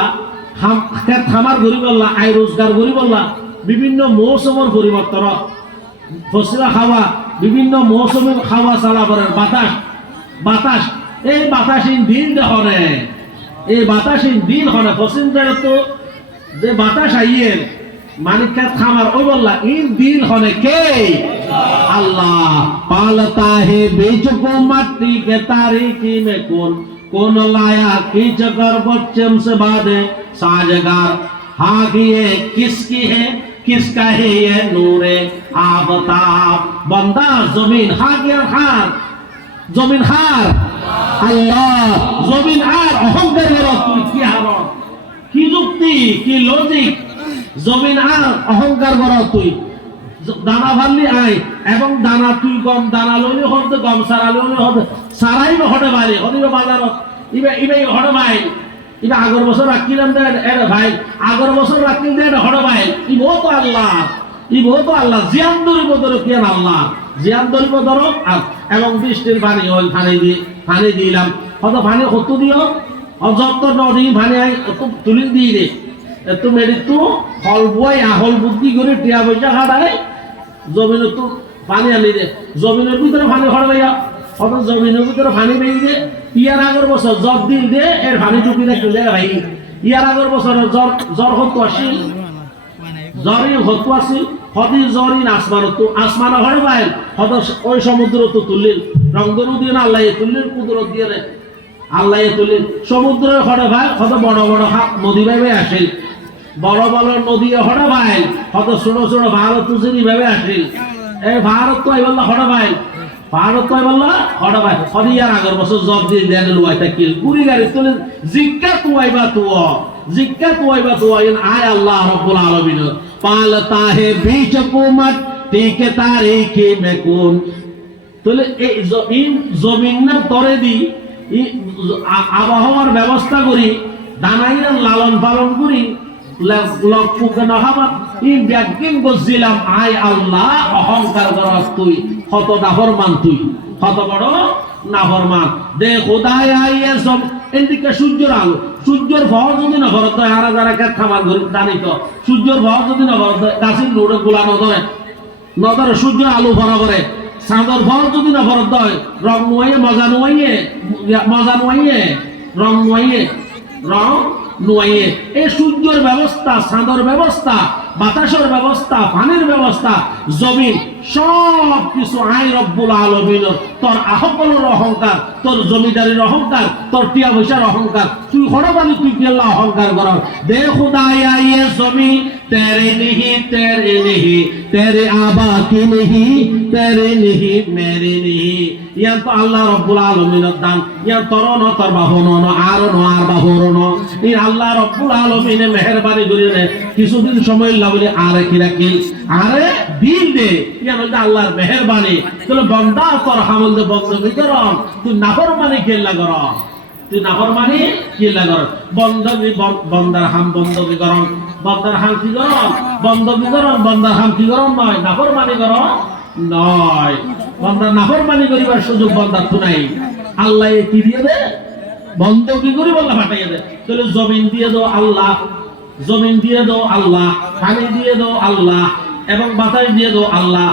খামার গরিবল্লা আয় রোজগার গরিবল্লা বিভিন্ন মৌসুমের পরিবর্তন ফসলা খাওয়া বিভিন্ন মৌসুমের খাওয়া চালাবারের বাতাস এই বাতাসীন দিন হনে এই বাতাসীন দিন হনে ফসিন তো যে বাতাস আইয়ের মানিকাত খামার ওই বললা ইন দিন হনে কে? আল্লাহ। পালতা হে বীজ কো মাটি কে তারিকি মে কোন লায়া की जगर बच्चम से बादे साजगार हाँ ये किसकी है किसका है ये नूरे आबताब। बंदा जमीन हार जमीन हार আল্লাহ। জমিন আর অহংকার করো তুই কি হার কি যুক্তি কি লজিক? জমিন আর অহংকার করো তুই দানা ভাবলি আয় এবং দানা তুই গম দানা লইলে হতে গম সারা লইলে হতে সারাই হটে বাড়ি হদিবে বাজারত ইবে হটে ভাই ইবে আগর বছর রাখিলাম দে এরে ভাই আগর বছর রাখিল দে হটে ভাই ইবো তো আল্লাহ জিয়ান দরিব ধরো কি আল্লাহ জিয়ান দরিব ধরো এবং বৃষ্টির পানি ওই পানি দিলাম হয়তো পানি কত দিও অযত্ন নদী পানি আই তুলি দিয়ে দে এত মেরি তো হল বই আহল বুদ্ধি করে টিয়া পয়সা খাটায় জমিনে তো পানি আনি দে জমিনের ভিতরে পানি খড়াইয়া অত জমিনের ভিতরে পানি বেই দে ইয়ার আগের বছর জ্বর দিল দে এর পানি টুকি রাখলে ভাই ইয়ার আগের বছর জ্বর হতো আসিল জ্বরই হতো আসিল হদি জ্বরই আসমান হরে ভাই হত ওই সমুদ্র তো তুললেন রংধনু দিয়ে আল্লাহ তুললেন কুদরত দিয়ে আল্লাহ তুললেন সমুদ্রের হরে ভাই হত বড় বড় নদী ভাবে আসিল বড় বড় নদী হরে ভাই হত ছোট ছোট ভারত তুসিনি ভাবে আসিল এই ভারত তো বললা হরে ভাই ভারত তো বললা হরে ভাই হদিয়ার আগের বছর জব দিয়ে দেন লুয়াই থাকিল কুড়ি গাড়ি তুলে জিজ্ঞা তুয়াইবা তুয়া ইন আয় আল্লাহ রাব্বুল আলামিন পালতা হে বীজ কো মাটি কে তারিকি মে কোন। তাহলে এই জমিন না তরে দি আবহাওয়ার ব্যবস্থা করি দানাইরা লালন পালন করি লক্ষ্যকে নহাবা ই ব্যাগিং বসছিলাম আয় আল্লাহ অহংকার করস তুই কত নাফরমান তুই কত বড় নাফরমান দে খোদায় আইয়ে সব এদিকে সূর্যের আলো সূর্যের ভর যদি না ভরত হয় আর যারা কে খাবার ঘর জানি তো সূর্যের ভর যদি না ভরত হয় গাছের লোড়ে গোলা নদরে সূর্যের আলো ভরা করে চাঁদর ভর যদি না ভরত হয় রং নোয়াইয়ে মজা নোয়াইয়ে রং নোয়াইয়ে এই সূর্যের ব্যবস্থা চাঁদর ব্যবস্থা বাতাসের ব্যবস্থা পানির ব্যবস্থা জমিন সব কিছু আই রব্বুল আলামিন তোর আহকলের অহংকার তোর জমিদারির অহংকার তোর টিয়া পয়সার অহংকার তুই হড়বানি তুই কি আল্লাহ অহংকার কর দে খুদায়া ইয়ে জমি তেরে নিহি তেরে আবা কি নিহি তেরে নিহি মেরে নিহি ইয়া তো আল্লাহ রব্বুল আলামিনের দান ইয়া তোর ন তোর বাহন ন আর বাহর ন এই আল্লাহ রব্বুল আলামিনের মেহেরবানি করিয়ে কিছুদিন সময় বলে আরে কি রাখিল আরে দিল দে ইয়া বলতে আল্লাহর মেহেরবানি তাহলে বান্দা তোর হামল দে বন্ধ কর তুই নাফরমানি কেল্লা কর তুই নাফরমানি কি লাগর বন্দগি বন্দার হাম বন্দগি করন বন্দার হাম কি করন বন্দগি করন বন্দার হাম কি করন নয় নাফরমানি করন নয় বন্দার নাফরমানি করিবার সুযোগ বন্দার তো নাই আল্লাহ কি দিয়ে দে বন্দগি করি বললা ফাটাইয়া দে তাহলে জমিন দিয়ে দাও আল্লাহ জমিন দিয়ে দাও আল্লাহ পানি দিয়ে দাও আল্লাহ এবং বাতাস দিয়ে দাও আল্লাহ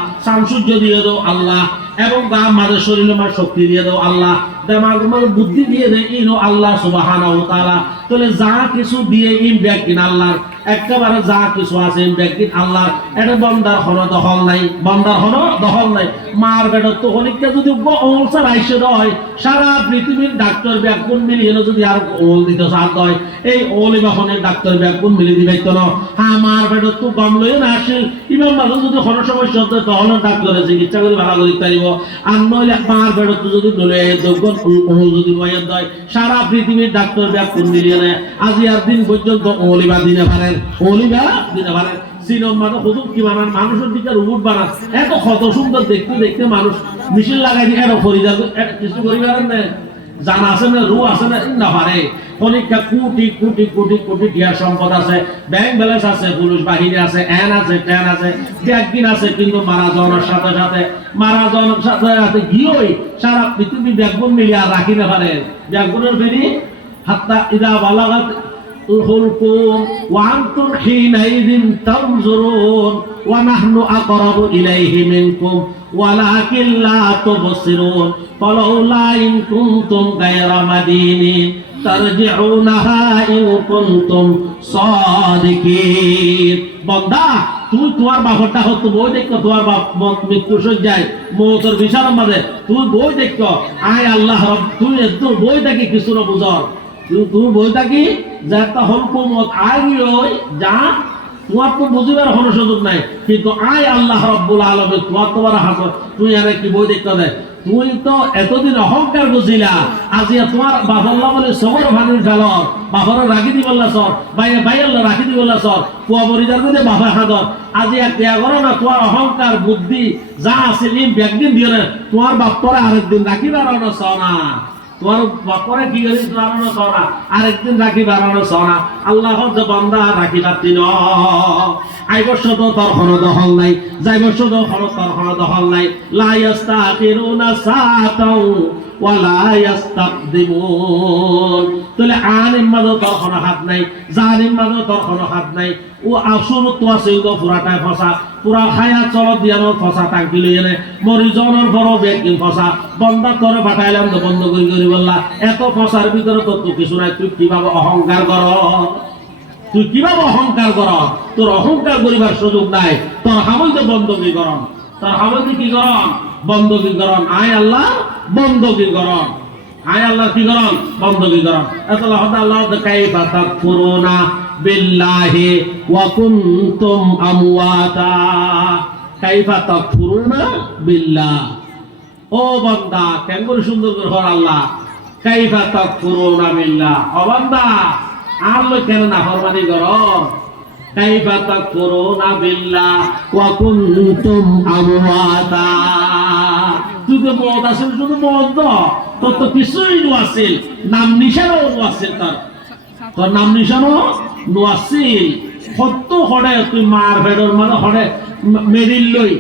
সূর্য দিয়ে দাও আল্লাহ এবং গা মাঝে শরীরে মার শক্তি দিয়ে দাও আল্লাহ দেমাগ মার বুদ্ধি দিয়ে দে ইনো আল্লাহ সুবহানাহু ওয়া তাআলা তাহলে যা কিছু দিয়ে ইন ব্যক্তিন আল্লাহর একেবারে যা কিছু আছে ইন ব্যক্তিন আল্লাহ এটা বন্দার হলো দখল নাই বন্দার হলো দখল নাই মার বেটা তো অনেকটা যদি ওলসার আইসে হয় সারা পৃথিবীর ডাক্তার ব্যাকুন মিলিয়ে যদি আর ওল দিতে সাথ হয় এই ওল বাহনের ডাক্তার ব্যাকুন মিলিয়ে দিবে তো না হ্যাঁ মার বেটা তো কম লইও না আসিল ইমাম মাঝে যদি কোনো সমস্যা হতো তখন ডাক্তারের চিকিৎসা করে ভালো করে পারিব আর নইলে মার বেটা তো যদি বলে যোগ্য ওল যদি বয়ান দেয় সারা পৃথিবীর ডাক্তার ব্যাকুন মিলিয়ে নেয় আজি আর দিন পর্যন্ত ওলিবা দিনে পারেন ওলিবা দিনে পারেন সিনম মানে হুজুর কি বানান মানুষের দিকে রুবুট বানান এত কত সুন্দর দেখতে দেখতে মানুষ মিছিল লাগাই দিয়ে এর ফরিদার কিছু করি পারেন না জানা আছে না রু আছে না পারে অনেকটা কোটি কোটি কোটি কোটি টিয়ার সম্পদ আছে ব্যাংক ব্যালেন্স আছে পুলিশ বাহিনী আছে এন আছে টেন আছে ব্যাগিন আছে কিন্তু মারা যাওয়ার সাথে সাথে মারা যাওয়ার সাথে সাথে গিয়েই সারা পৃথিবী ব্যাগগুন মিলিয়ে রাখি না পারে ব্যাগগুনের বেরি হাত্তা ইদা বালাগাত الحلقوم وأنتم حينئذ تنظرون ونحن أقرب إليه منكم ولكن لا تبصرون فلولا إن كنتم غير مدينين ترجعونها إن كنتم صادقين বন্দা তুই তোমার বাপটা হতো বই দেখো তোমার বাপ মৃত্যু সজ্জায় মৌতের বিছানার মাঝে তুই বই দেখো আয় আল্লাহ তুই এত বই দেখি কিছু না বুঝর তুই বই থাকি যে একটা হুকুমত আয় যা তোমার তো বুঝিবার কোনো সুযোগ নাই কিন্তু আয় আল্লাহ রাব্বুল আলামিন তোমার তোমার হাত তুই এনে কি বই দেখতে দেয় তুই তো এতদিন অহংকার বুঝিলা আজি তোমার বাবাল্লাহ বলে সবর ভাঙির ফেল বাবার রাখি দি বললা সর ভাই আল্লাহ রাখি দি বললা সর কুয়া বরিদার মধ্যে বাবা হাদর আজি আর দেয়া করো না তোমার অহংকার বুদ্ধি যা আছে একদিন দিয়ে তোমার বাপ করে আরেকদিন রাখি বাড়ানো সনা তোমার বাপরে কি করি বাড়ানো সনা আরেকদিন রাখি বাড়ানো সনা আল্লাহ যে বান্দা রাখি পাচ্ছি ন আই বর্ষ তো তোর কোনো দখল নাই যাই বর্ষ তো তোর কোনো দখল নাই লা ইয়াস্তাখিরুনা সাআতাও ওয়া লা ইয়াস্তাকদিমুন তাহলে আলিম মাদো তোর কোনো হাত নাই জালিম মাদো তোর কোনো হাত নাই ও আসল তো আছে গো পুরাটাই ফসা পুরা খায়া চলত দিয়ানো ফসা টাঙ্কি লইয়ে নে মরি জনের বড় ব্যাগিন ফসা বন্দা তোরে পাঠাইলাম তো বন্ধ করি বললা এত ফসার ভিতরে তোর তো কিছু নাই তুই কিভাবে অহংকার কর তুই কিভাবে অহংকার কর তোর অহংকার করিবার সুযোগ নাই তোর হামই তো বন্ধকি করন তোর হামই কি করন বন্ধকি করন আয় আল্লাহ বন্ধকি করন আয় আল্লাহ কি করন বন্ধকি করন এত আল্লাহ কাইফা তাকফুরুনা বিল্লাহি ওয়া কুনতুম আমওয়াতা কাইফা তাকফুরুনা বিল্লাহ ও বান্দা কেন করে সুন্দর করে হর আল্লাহ কাইফা তাকফুরুনা বিল্লাহ ও বান্দা আল্লাহ কেন না ফরমানি করো কাইফা তাকফুরুনা বিল্লাহ ওয়া কুনতুম আমওয়াতা তুই তো মত আসল শুধু মত তোর তো কিছুই নোয়াছিল নাম নিশানও নোয়াছিল তোর নাম নিশানও নোয়াছিল সত্য হরে তুই মার ভেড়র মানে হরে মেরিল লই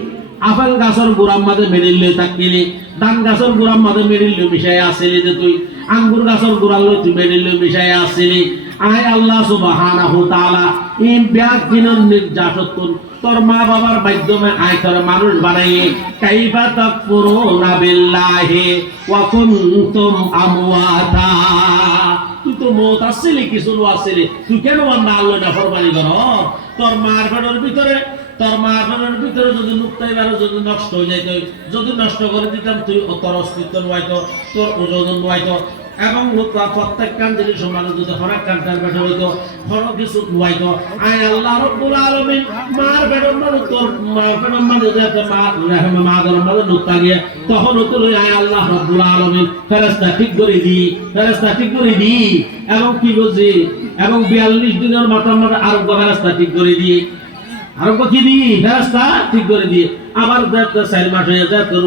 আপেল গাছের গোড়ার মাঝে মেরিল লই থাকিলি ধান গাছের গোড়ার মাঝে মেরিল লই মিশাই আসিলি যে তুই আঙ্গুর গাছের গোড়ার লই তুই মেরিল লই মিশাই আসিলি আয় আল্লাহ সুবহানাহু তাআলা এই ব্যাগিনের নির্যাতন তোর মা বাবার মাধ্যমে আয় তোর মানুষ বানাইয়ে কাইফা তাকফুরুনা বিল্লাহি ওয়া কুনতুম আমওয়াতা তুই তো মত আসছিলি কিছু আসছিলি তুই কেন বান্দা আল্লাহ নাফরমানি কর তোর মার পেটের ভিতরে যদি নুক্তাই বারো যদি নষ্ট হয়ে যাইত যদি নষ্ট করে দিতাম তুই তোর অস্তিত্ব নোয়াইতো তোর ওজন নোয়াইতো এবং প্রত্যেক কান যদি সমানে যদি হরেক কানটার পেটে হইতো হর কিছু নোয়াইতো আয় আল্লাহ রাব্বুল আলামিন মার পেটের মধ্যে তোর পেটের মধ্যে যাতে মা গরম মধ্যে নুক্তা গিয়ে তখন তো আয় আল্লাহ রাব্বুল আলামিন ফেরেশতা ঠিক করে দি এবং কি বলছি এবং 42 দিনের মাথার মধ্যে আরো ফেরেশতা ঠিক করে দি আরো কি দি ফেরেশতা ঠিক করে দি আবার 4 মাস হয়ে যায় তোর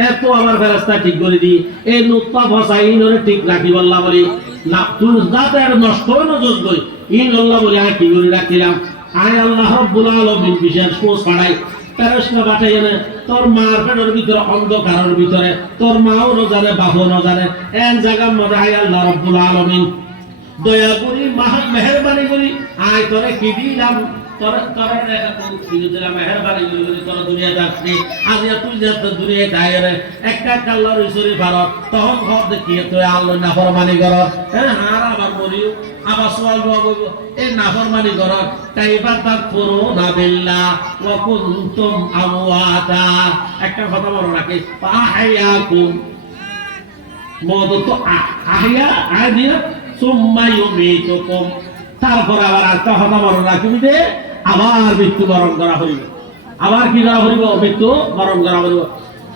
এত আমার ফেরেশতা ঠিক করে দি এই নুতফা ফসাইনরে ঠিক রাখি বললা বলি না তুই যাতে আর নষ্ট হইলো যোগ্য ইন আল্লাহ বলি আর কি করে রাখিলাম আয় আল্লাহ রাব্বুল আলামিন বিশেষ পোষ পাড়াই ফেরেশতা পাঠাই এনে তোর মার পেটের ভিতরে অন্ধকারের ভিতরে তোর মাও না জানে বাপও না জানে এন জায়গার মধ্যে আয় আল্লাহ রাব্বুল আলামিন দয়া করি মেহেরবানি করি আয় তোরে কি দিলাম তোরে তোরে দিলাম মেহেরবানি করি তোর দুনিয়া যাচ্ছি আজ তুই যত দুনিয়া দায়ের একটা কাল্লার ঈশ্বরী ভারত তখন ঘর দেখি তুই আল্লাহ নাফরমানি কর হ্যাঁ হার আবার মরিও আবার সোয়াল দোয়া করব এই নাফরমানি কর কাইফা তাকফুরুনা বিল্লাহ ওয়া কুনতুম আমওয়াতা একটা কথা মনে রাখি ফাহিয়াকুম মদ তো আহিয়া আয় দিয়া সুম্মা ইউমিতুকুম তারপর আবার একটা কথা মনে রাখবি যে আবার মৃত্যু বরণ করা হইবে আবার কি করা হইব মৃত্যু বরণ করা হইব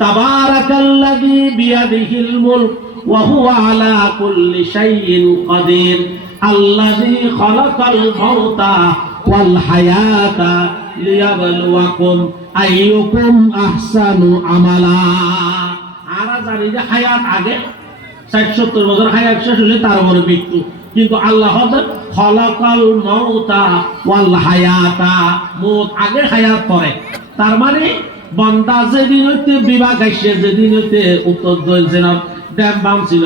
তাবারাকাল্লাযী বিয়াদিহিল মুলক ওয়া হুয়া আলা কুল্লি শাইইন কাদির আল্লাযী খালাকাল মাউতা ওয়াল হায়াতা লিয়াবলুয়াকুম আইয়ুকুম আহসানু আমালা আমরা জানি যে হায়াত আগে 60-70 বছর হায়াত শেষ হলে তারপরে মৃত্যু কিন্তু আল্লাহ খলাকাল মাউতা ওয়াল হায়াতা মউত আগে হায়াত পরে তার মানে বান্দা যেদিন হইতে বিবাহ গাইছে যেদিন হইতে উত্তর দইছিল দেব বামছিল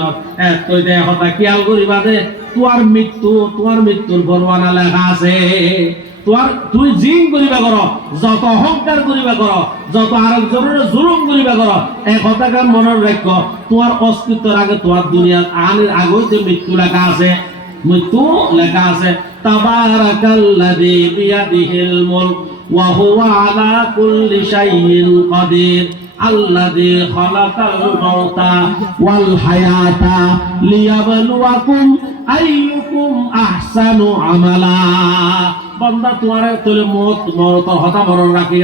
কই দে হতা খেয়াল করিবা দে তোমার মৃত্যুর পরওয়ানা লেখা আছে তুই জিন করিবা কর যত অহংকার করিবা কর যত আরেকজনের জুলুম করিবা কর এই কথাটা মনে রাখ তোমার অস্তিত্বের আগে তোমার দুনিয়ার আনের আগে যে মৃত্যু লেখা আছে মৃত্যু লেখা আছে তাবারাকাল্লাযী বিয়াদিহিল মুলক ওয়া হুয়া আলা কুল্লি শাইইন কাদির আল্লাযী খালাকাল মাউতা ওয়াল হায়াতা লিয়াবলুয়াকুম আইয়ুকুম আহসানু আমালা বান্দা তোমারে তোলে মওতর কথা মরণ রাখি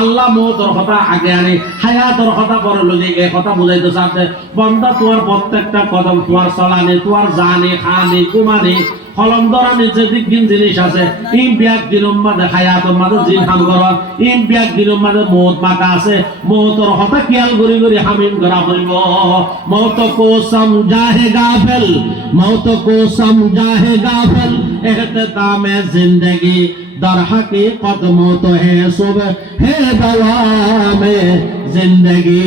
আল্লাহ মওতর কথা আগে আনে হায়াতর কথা পরে লই এই কথা বুঝাইতে চাতে বান্দা তোমার প্রত্যেকটা কদম তোমার চলানে তোমার জানে খানে ঘুমানে ফলন ধরানি যে দিন জিনিস আছে ইম বিয়াক দিনম মাঝে হায়াতর মাঝে জিন হাম করত ইম বিয়াক দিনম মাঝে মওত মাকা আছে মওতর কথা খেয়াল করি করি হামিম করা হইব মওত কো সমঝা হে গাফিল মওত কো সমঝা হে গাফিল এহতেতামে জিंदगी दर हकीकत मौत है सुबह है दवामे जिंदगी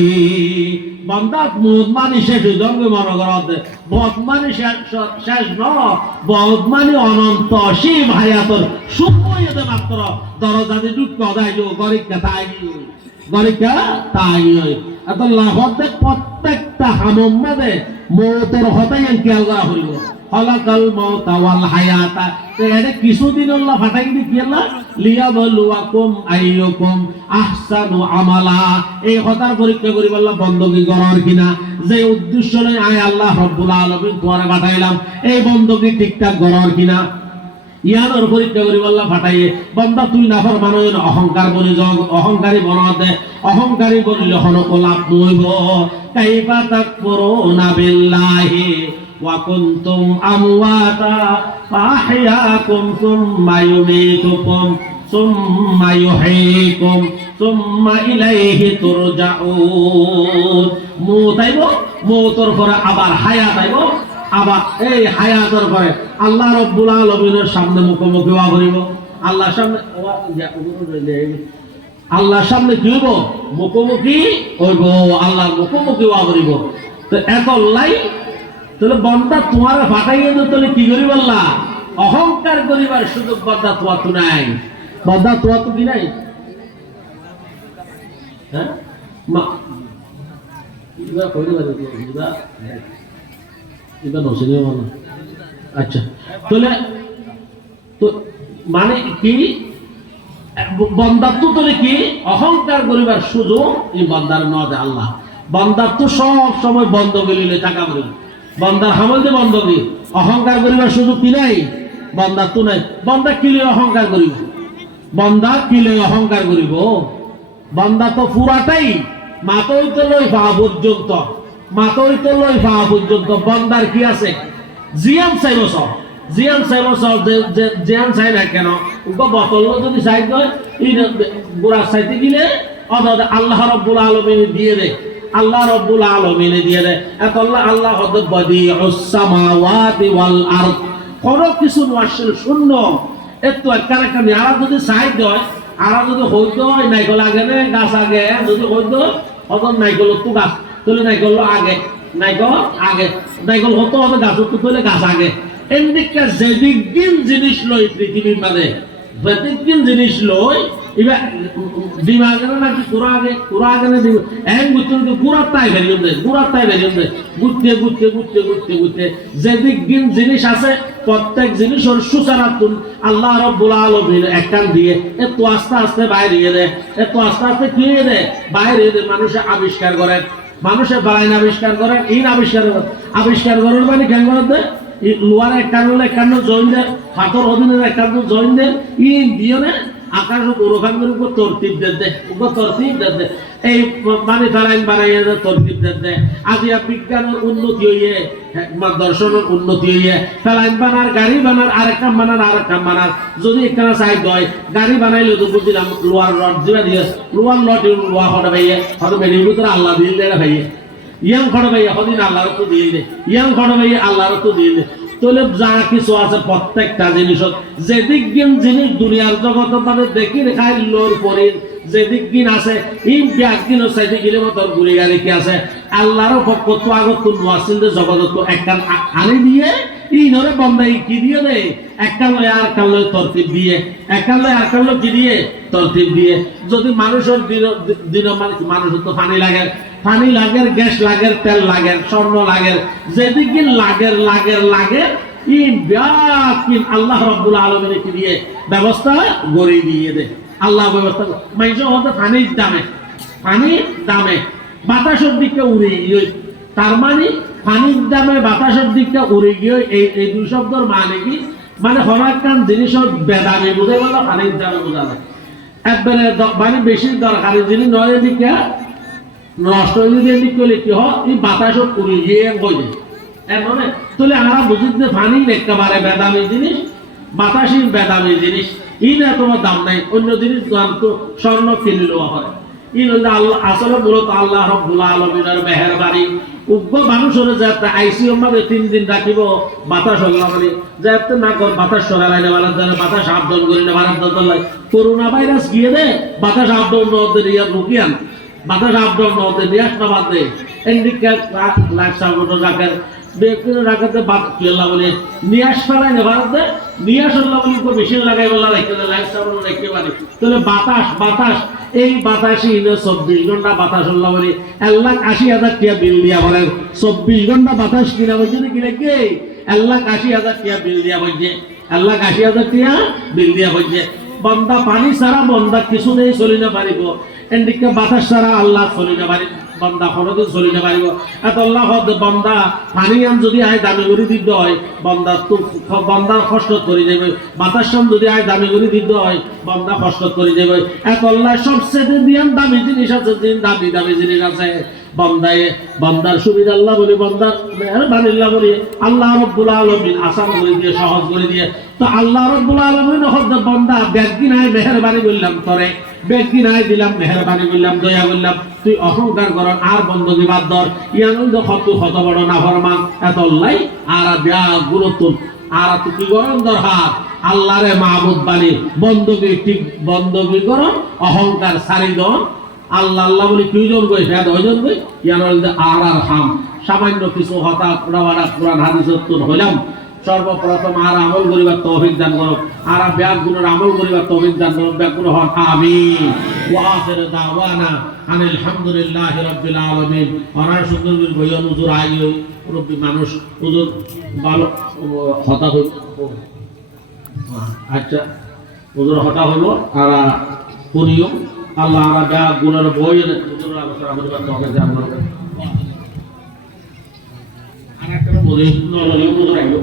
বান্দা মওত মানে শেষ জন্ম মনে করত মওত মানে শেষ ন মওত মানে অনন্ত অসীম হায়াতর সুখয়তে মাত্র দরজা দিয়ে ঢুক কদাই যো গরিকা তাই এত লাভত প্রত্যেকটা হামম মধ্যে মওতর হতাই খেয়াল করা হইল খলাকাল মাউতা ওয়াল হায়াতা এটা কিছুদিন আল্লাহ ফাটাই দি কি আল্লাহ লিয়াবলুয়াকুম আইয়ুকুম আহসানু আমালা এই কথার পরীক্ষা করি আল্লাহ বندگی করার কিনা যে উদ্দেশ্য লই আয় আল্লাহ রাব্বুল আলামিন তোমারে পাঠাইলাম এই বندگی ঠিকঠাক করার কিনা ইয়ানোর পরীক্ষা করি আল্লাহ ফাটাইয়ে বান্দা তুই নাফরমান হইন অহংকার বলি অহংকারী বনতে অহংকারী বলিলে হন লাভ হইব কাইফা তাকফুরুনা বিল্লাহি وكنتم أمواتا فأحياكم ثم يميتكم ثم يحييكم ثم إليه ترجعون موتاইব মওতর পরে আবার হায়াত আইব আবার এই হায়াতের পরে আল্লাহ রাব্বুল আলামিনের সামনে মুখোমুখি হওয়া হইব আল্লাহর সামনে আল্লাহর সামনে কি হইব মুখোমুখি হইব আল্লাহর মুখোমুখি হওয়া হইব তো এত লাই তাহলে বান্দা তোমার ফাটাইয়ে দিও তাহলে কি করি বললা অহংকার করিবার সুযোগ বান্দা তোমার তো নাই বান্দা তোমার তো কি নাই হ্যাঁ মা ইবা কইলে লাগে ইবা নসিনে মানে আচ্ছা তাহলে তো মানে কি বান্দা তো তাহলে কি অহংকার করিবার সুযোগ এই বান্দার ন দেয় আল্লাহ বান্দা তো সব সময় বন্ধ গলিলে টাকা বলে বান্দার হামলতে বন্ধকি অহংকার করিবার সুযোগ কি নাই বান্দা তো নাই বান্দা কিলে অহংকার করিব বান্দা কিলে অহংকার করিব বান্দা তো পুরাটাই মাতইতে লই পা পর্যন্ত বান্দার কি আছে জিয়ান চাইব সব জিয়ান চাই না কেন বোতল যদি চাই নয় বুড়া চাইতে গেলে আল্লাহ রাব্বুল আলামিন দিয়ে দেয় আল্লাহ রব্বুল আলামিন দিয়ে দেয়। এত আল্লাহ হদ বদিউস সামাওয়াতি ওয়াল আরদ, কোন কিছু নয়, শূন্য। একটু একটা আরা যদি সাইড হয়, আরা যদি হইতো নাইকল আগে না গাছ আগে, যদি হইতো অত নাইকল তো গাছ তুলে নাইকল আগে, নাইকল আগে, নাইকল হতো অত গাছ তুলে গাছ আগে। এমনিকা যেদিক দিন জিনিস লই পৃথিবীর মানে, যেদিক দিন জিনিস লই এবার ডিম আগে না নাকি কুড়া আগে না ডিম এক গুচ্ছ গুড়ার তাই বেরিয়ে দেয়, গুড়ার তাই বেরিয়ে দেয়, ঘুরতে ঘুরতে ঘুরতে ঘুরতে ঘুরতে যেদিক দিন জিনিস আছে প্রত্যেক জিনিসের সুচারাতুন আল্লাহ রাব্বুল আলামিন একখান দিয়ে এত আস্তে আস্তে বাইরে দেয়, এত আস্তে আস্তে খুলে দেয়, বাইরে দেয়। মানুষে আবিষ্কার করেন, মানুষের বালাইন আবিষ্কার করেন, ইন আবিষ্কার করেন মানে কেন করতে লোয়ার একান্ন জয়েন দেয়, পাথর অধীনের একান্ন জয়েন দেয়, ইন দিয়ে আকাশ ওরখানের উপর তরতিব দেয়, উপর তরতিব দেয়, এই মানে তারাইন বানাইয়া তরতিব দেয়। আজিয়া বিজ্ঞানের উন্নতি হইয়ে, দর্শনের উন্নতি হইয়ে ফেলাইন বানার, গাড়ি বানার, আরেকটা বানার, যদি এখানে চাই দয় গাড়ি বানাইলে তো বুঝলাম লোয়ার রড দিবা দিয়ে, লোয়ার লট লোয়া হঠাৎ ভাইয়া হয়তো মেডির ভিতরে আল্লাহ দিয়ে দেয় ভাইয়া, ইয়াং খড় ভাইয়া হদিন আল্লাহর তো দিয়ে দেয়, ইয়াং খড় ভাইয়া আল্লাহর তো দিয়ে দেয়। তাহলে যা কিছু আছে প্রত্যেকটা জিনিস, যেদিক দিন জিনিস দুনিয়ার জগৎ মানে দেখি রেখাই লোর পরে যেদিক দিন আছে এই ব্যাগদিন সাইডে গেলে মতন ঘুরে গাড়ি কি আছে আল্লাহর পক্ষ তো আগত নোয়াসিলদের জগৎ তো একটা আনি দিয়ে এই নরে বন্দাই কি দিয়ে দেয়, একটা লয় আর একটা লয় তরতিব দিয়ে, একটা লয় আর একটা লয় কি দিয়ে তরতিব দিয়ে। যদি মানুষের দিন মানুষের তো পানি লাগে, পানি লাগে, গ্যাস লাগে, তেল লাগে, স্বর্ণ লাগে, যেদিক দিন লাগে এই ব্যাকিন আল্লাহ রাব্বুল আলামিন কি দিয়ে ব্যবস্থা গড়ে দিয়ে দেয়। আল্লাহ ব্যবস্থা মানুষের হতে পানির দামে বাতাসের দিকে উড়ে গিয়ে, তার মানে পানির দামে বাতাসের দিকে উড়ে গিয়ে এই দুই শব্দর মানে কি, মানে হরাকান জিনিসের বেদামে বুঝে বলো পানির দামে বোঝা যায়। একবারে মানে বেশি দরকারি জিনিস নয় দিকে নষ্ট হয়ে দিক করলে কি হয় এই বাতাসও উড়ে গিয়ে হয়ে যায়। এর মানে তাহলে আমরা বুঝি যে পানি একেবারে বেদামি জিনিস, বাতাসই বেদামি জিনিস, ই না তোমার দাম নাই। অন্য জিনিস দাম তো স্বর্ণ কিনে নেওয়া হয়। ই আল্লাহ আসলে মূলত আল্লাহ রাব্বুল আলামিনের মেহেরবানি। উগ্র মানুষের যাতে আইসিইউ মাঝে 3 দিন রাখিব বাতাস আল্লাহ মানে যাতে না কর বাতাস সরালাই না বাড়ার দ্বারা বাতাস আপডাউন করে না বাড়ার দ্বারা করোনা ভাইরাস গিয়ে দে বাতাস আপডাউন নদের ইয়া রুকিয়ান বাতাস আপডাউন নদের নিয়ে আসতে বাদে এন্ডিকা লাইফ সাপোর্ট রাখার ব্যক্তির রাখাতে বাদ খেলা বলে নিয়ে আসতে না ভারতে নিয়ে আসল্লা বলে তো মেশিন লাগাই বলা রাখতে লাইফ সাপোর্ট রাখতে পারে। তাহলে বাতাস এই বাতাসই 24 ঘন্টা বাতাস আল্লাহ বলে 1,80,000 টাকা বিল দিয়া বলে 24 ঘন্টা বাতাস কিনা বলছে কিনা কে 1,80,000 টাকা বিল দিয়া বলছে 1,80,000 টাকা বিল দিয়া বলছে। বন্দা পানি ছাড়া বন্দা কিছু নেই চলি না পারিব, এদিকে বাতাস ছাড়া আল্লাহ চলি না পারিব, বন্দা কোনোদিন চলি না পারিব। এত আল্লাহ বন্দা পানি আন যদি আয় দামি করে দিতে হয় বন্দা তো বন্দা কষ্ট করে যাবে, বাতাস যদি আয় দামি করে দিতে হয় বন্দা কষ্ট করে যাবে। এত আল্লাহ সবচেয়ে দিয়ান দামি জিনিস আছে, দামি জিনিস আছে বন্দার সুবিধা আল্লাহ বলি, বন্দার মেহেরবানি আল্লাহ বলি, আল্লাহ রাব্বুল আলামিন আসান করে দিয়ে সহজ করে দিয়ে। তো আল্লাহ রাব্বুল আলামিন হদ বন্দা ব্যক্তি নাই মেহেরবানি বললাম তোরে, ব্যক্তি নাই দিলাম মেহেরবানি বললাম, দয়া বললাম, তুই অহংকার কর আর বন্দগি বাদ ধর, ইয়ানুল কত বড় নাফরমান। এত আল্লাহ আর ব্যাগ গুরুত্ব আর তুই কি গরম দরকার আল্লাহরে মাহবুদ বানি বন্দগি কর, অহংকার সারি দন। আল্লাহ আল্লাহ বলি দুইজন গই ফেদ হইজন গই ইয়ানুল আর হাম সামান্য কিছু হতা কোরআন হাদিসের তো হইলাম। সর্বপ্রথম আর আমল করিবার তৌফিক দান করো, আর ব্যাগগুলোর আমল করিবার তৌফিক দান করো, ব্যাগগুলো হন আমিন। ওয়া আখিরু দাওয়ানা আনিল হামদুলিল্লাহি রাব্বিল আলামিন। অনার সুন্দর বইয়ন হুজুর আইও রব্বি মানুষ হুজুর ভালো হতা হইল। আচ্ছা হুজুর হতা হইল আর পুনিও আল্লাহ আর ব্যাগগুলোর বইয়ের হুজুর আলোচনা করিবার তৌফিক দান করো। আর একটা বলি নরলে হুজুর আইও।